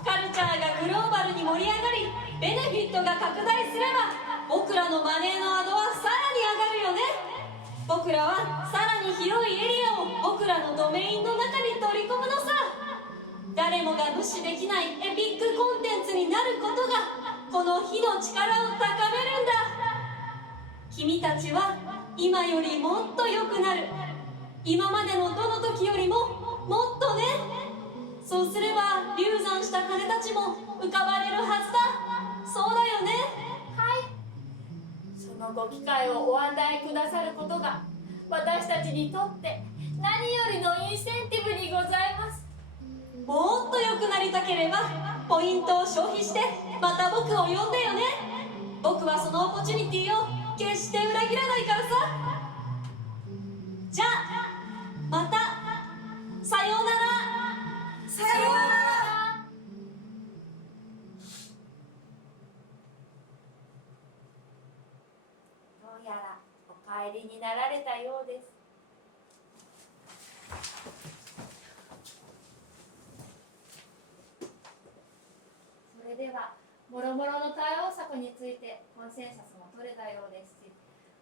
カルチャーがグローバルに盛り上がり、ベネフィットが拡大すれば僕らのマネーのアドはさらに上がるよね。僕らはさらに広いエリアを僕らのドメインの中に取り込むのさ。誰もが無視できないエピックコンテンツになることがこの火の力を高めるんだ。君たちは今よりもっと良くなる。今までのどの時よりももっとね。そうすれば流産した金たちも浮かばれるはずだ。そうだよね。はい。そのご機会をお与えくださることが私たちにとって何よりのインセンティブにございます。もっと良くなりたければポイントを消費してまた僕を呼んでよね。僕はそのオポチュニティを決して裏切らないからさ。じゃあまたさようなら。さようなら。どうやらお帰りになられたようです。それではもろもろの対応策についてコンセンサスも取れたようですし、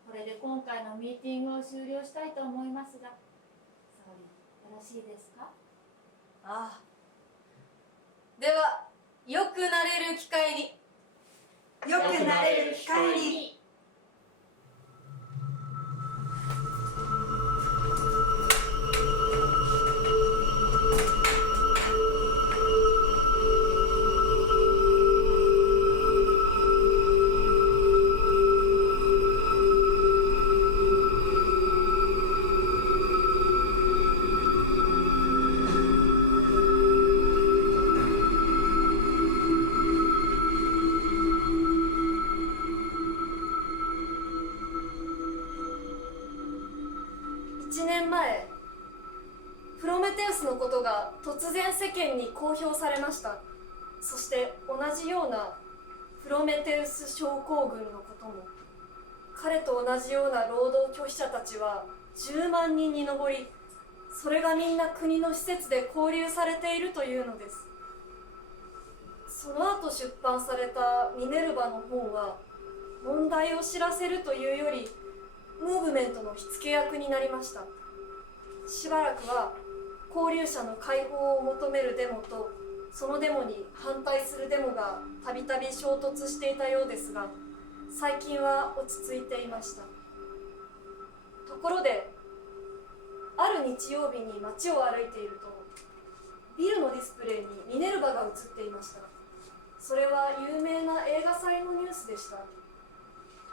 これで今回のミーティングを終了したいと思いますが、総理よろしいですか。ああ、では良くなれる機会に。良くなれる機会に。1年前プロメテウスのことが突然世間に公表されました。そして同じようなプロメテウス症候群のことも、彼と同じような労働拒否者たちは10万人に上り、それがみんな国の施設で拘留されているというのです。その後出版されたミネルヴァの本は、問題を知らせるというよりムーブメントの火付け役になりました。しばらくは拘留者の解放を求めるデモと、そのデモに反対するデモがたびたび衝突していたようですが、最近は落ち着いていました。ところで、ある日曜日に街を歩いていると、ビルのディスプレイにミネルヴァが映っていました。それは有名な映画祭のニュースでした。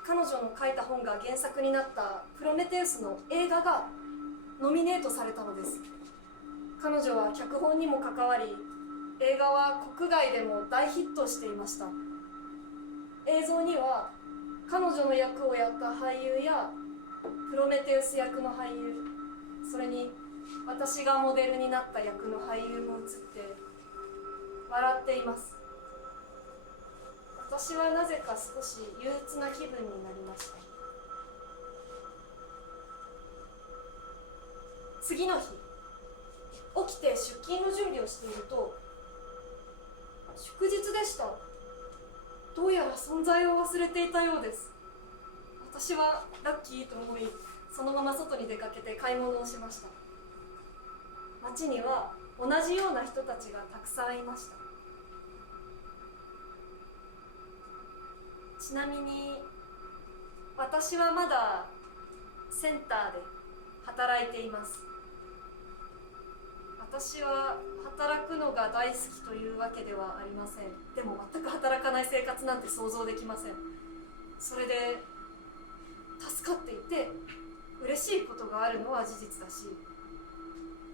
彼女の書いた本が原作になったプロメテウスの映画がノミネートされたのです。彼女は脚本にも関わり、映画は国外でも大ヒットしていました。映像には彼女の役をやった俳優やプロメテウス役の俳優、それに私がモデルになった役の俳優も映って笑っています。私はなぜか少し憂鬱な気分になりました。次の日、起きて出勤の準備をしていると、祝日でした。どうやら存在を忘れていたようです。私はラッキーと思い、そのまま外に出かけて買い物をしました。街には同じような人たちがたくさんいました。ちなみに私はまだセンターで働いています。私は働くのが大好きというわけではありません。でも全く働かない生活なんて想像できません。それで助かっていて嬉しいことがあるのは事実だし、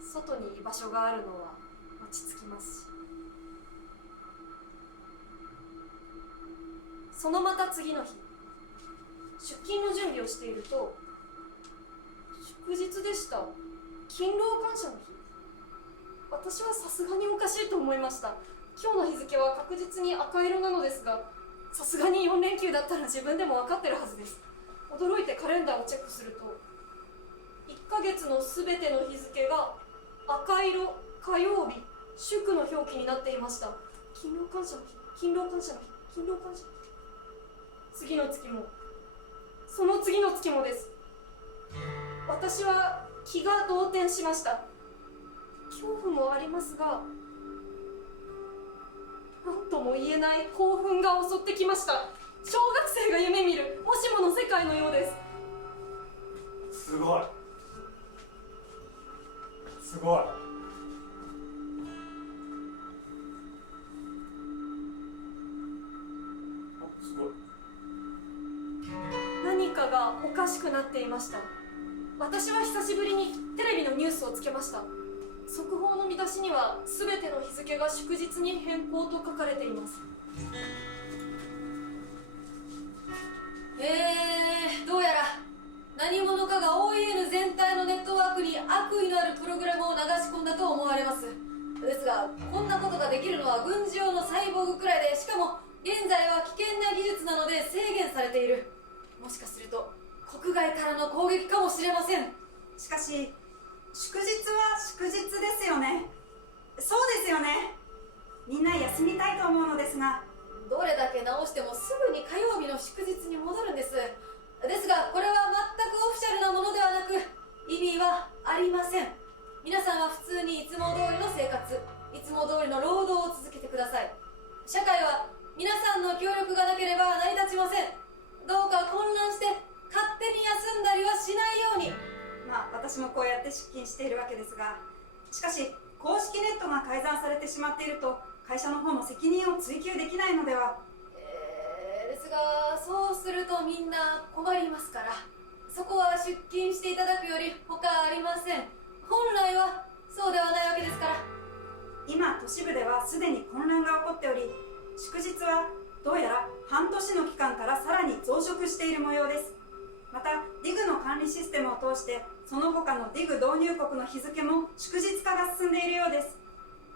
外に居場所があるのは落ち着きますし。そのまた次の日、出勤の準備をしていると、祝日でした。勤労感謝の日。私はさすがにおかしいと思いました。今日の日付は確実に赤色なのですが、さすがに4連休だったら自分でも分かってるはずです。驚いてカレンダーをチェックすると、1ヶ月のすべての日付が赤色、火曜日、祝の表記になっていました。勤労感謝の日、勤労感謝の日、勤労感謝の日。次の月も、その次の月もです。私は気が動転しました。恐怖もありますが、何とも言えない興奮が襲ってきました。小学生が夢見るもしもの世界のようです。すごいすごい。すごい。何かがおかしくなっていました。私は久しぶりにテレビのニュースをつけました。速報の見出しには全ての日付が祝日に変更と書かれています。どうやら何者かが OEN 全体のネットワークに悪意のあるプログラムを流し込んだと思われます。ですが、こんなことができるのは軍事用のサイボーグくらいで、しかも現在は危険な技術なので制限されている。もしかすると国外からの攻撃かもしれません。しかし祝日は祝日ですよね。そうですよね。みんな休みたいと思うのですが、どれだけ直してもすぐに火曜日の祝日に戻るんです。ですがこれは全くオフィシャルなものではなく、意味はありません。皆さんは普通にいつも通りの生活、いつも通りの労働を続けてください。社会は皆さんの協力がなければ成り立ちません。どうか混乱して勝手に休んだりはしないように。まあ私もこうやって出勤しているわけですが、しかし公式ネットが改ざんされてしまっていると、会社の方も責任を追及できないのでは。ですが、そうするとみんな困りますから、そこは出勤していただくより他ありません。本来はそうではないわけですから。今都市部ではすでに混乱が起こっており、祝日はどうやら半年の期間からさらに増殖している模様です。また DIG の管理システムを通してその他の DIG 導入国の日付も祝日化が進んでいるようです。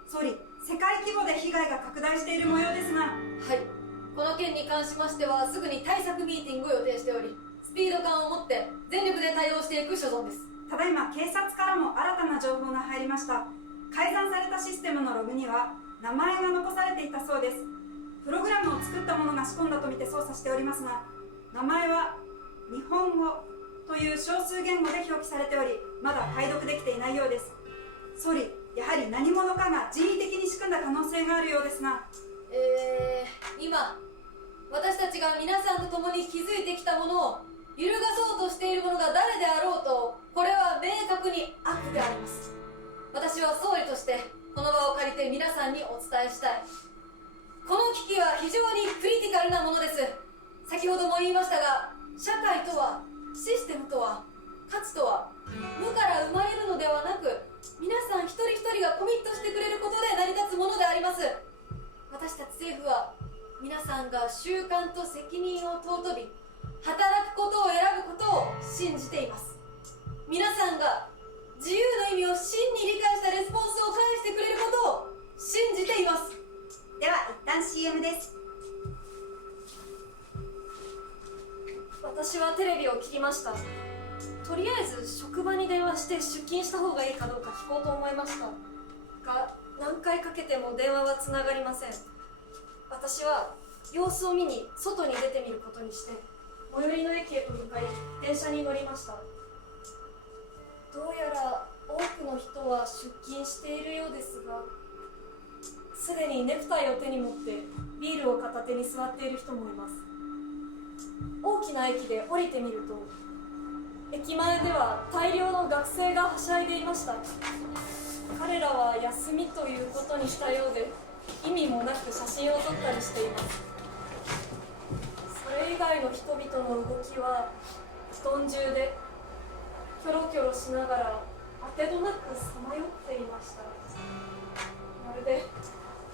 総理、世界規模で被害が拡大している模様ですが、はい、この件に関しましてはすぐに対策ミーティングを予定しており、スピード感を持って全力で対応していく所存です。ただいま警察からも新たな情報が入りました。改ざんされたシステムのログには名前が残されていたそうです。プログラムを作った者が仕込んだとみて捜査しておりますが、名前は日本語という少数言語で表記されており、まだ解読できていないようです。総理、やはり何者かが人為的に仕組んだ可能性があるようですが、今私たちが皆さんと共に築いてきたものを揺るがそうとしているものが誰であろうと、これは明確に悪であります。私は総理としてこの場を借りて皆さんにお伝えしたい。この危機は非常にクリティカルなものです。先ほども言いましたが、社会とは、システムとは、価値とは無から生まれるのではなく、皆さん一人一人がコミットしてくれることで成り立つものであります。私たち政府は皆さんが習慣と責任を尊び働くことを選ぶことを信じています。皆さんが自由の意味を真に理解したレスポンスを返してくれることを信じています。では一旦 CM です。私はテレビを切りました。とりあえず職場に電話して出勤した方がいいかどうか聞こうと思いましたが、何回かけても電話はつながりません。私は様子を見に外に出てみることにして、最寄りの駅へと向かい電車に乗りました。どうやら多くの人は出勤しているようですが、すでにネクタイを手に持ってビールを片手に座っている人もいます。大きな駅で降りてみると、駅前では大量の学生がはしゃいでいました。彼らは休みということにしたようで、意味もなく写真を撮ったりしています。それ以外の人々の動きは布団中でキョロキョロしながら当てどなくさまよっていました。まるで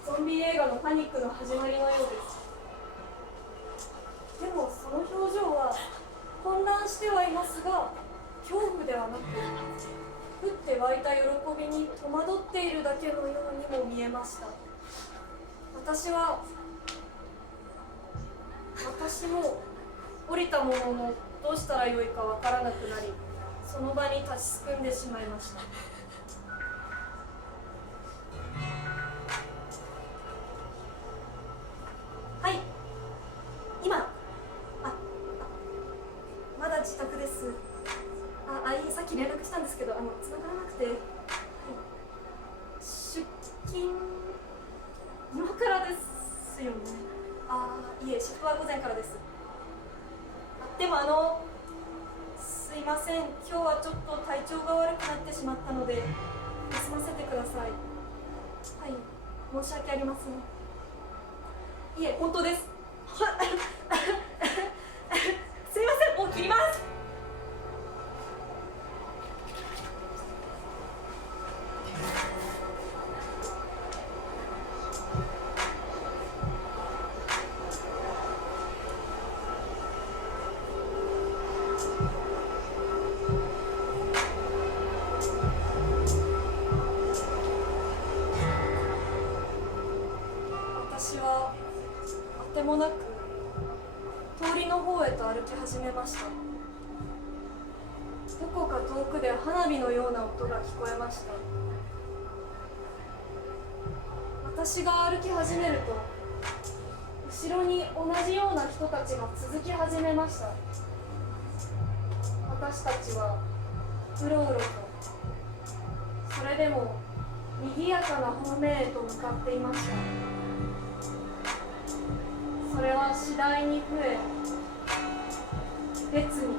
ゾンビ映画のパニックの始まりのようです。でもその表情は混乱してはいますが、恐怖ではなく、降って湧いた喜びに戸惑っているだけのようにも見えました。私も降りたもののどうしたらよいかわからなくなり、その場に立ちすくんでしまいました。はい、まだ自宅です。いい、さっき連絡したんですけど、繋がらなくて、はい、出勤今からですよね。いえ、シフトは午前からです。でもすいません、今日はちょっと体調が悪くなってしまったので休ませてください。はい、申し訳ありません。いえ、本当です。すいません、もう切ります。私はあてもなく通りの方へと歩き始めました。どこか遠くで花火のような音が聞こえました。私が歩き始めると、後ろに同じような人たちが続き始めました。私たちはうろうろと、それでも賑やかな方面へと向かっていました。それは次第に増え、列に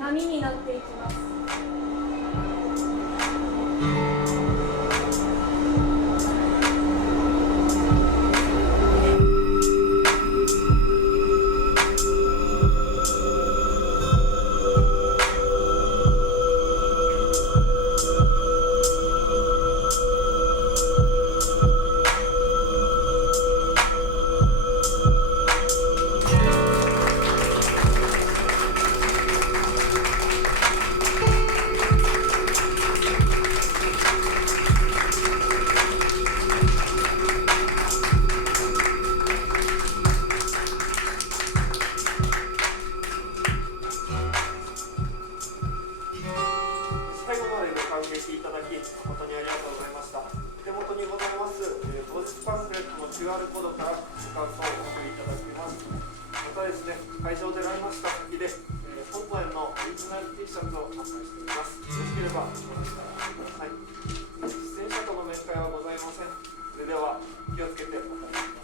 波になっていきます。付パンフレットの QR コードからアカウントをお送りいただけます。またですね、会場で来ました先で、本園のオリジナル T シャツを販売しております。よろしければお待ちください。出演者との面会はございません。それでは気をつけてお帰りください。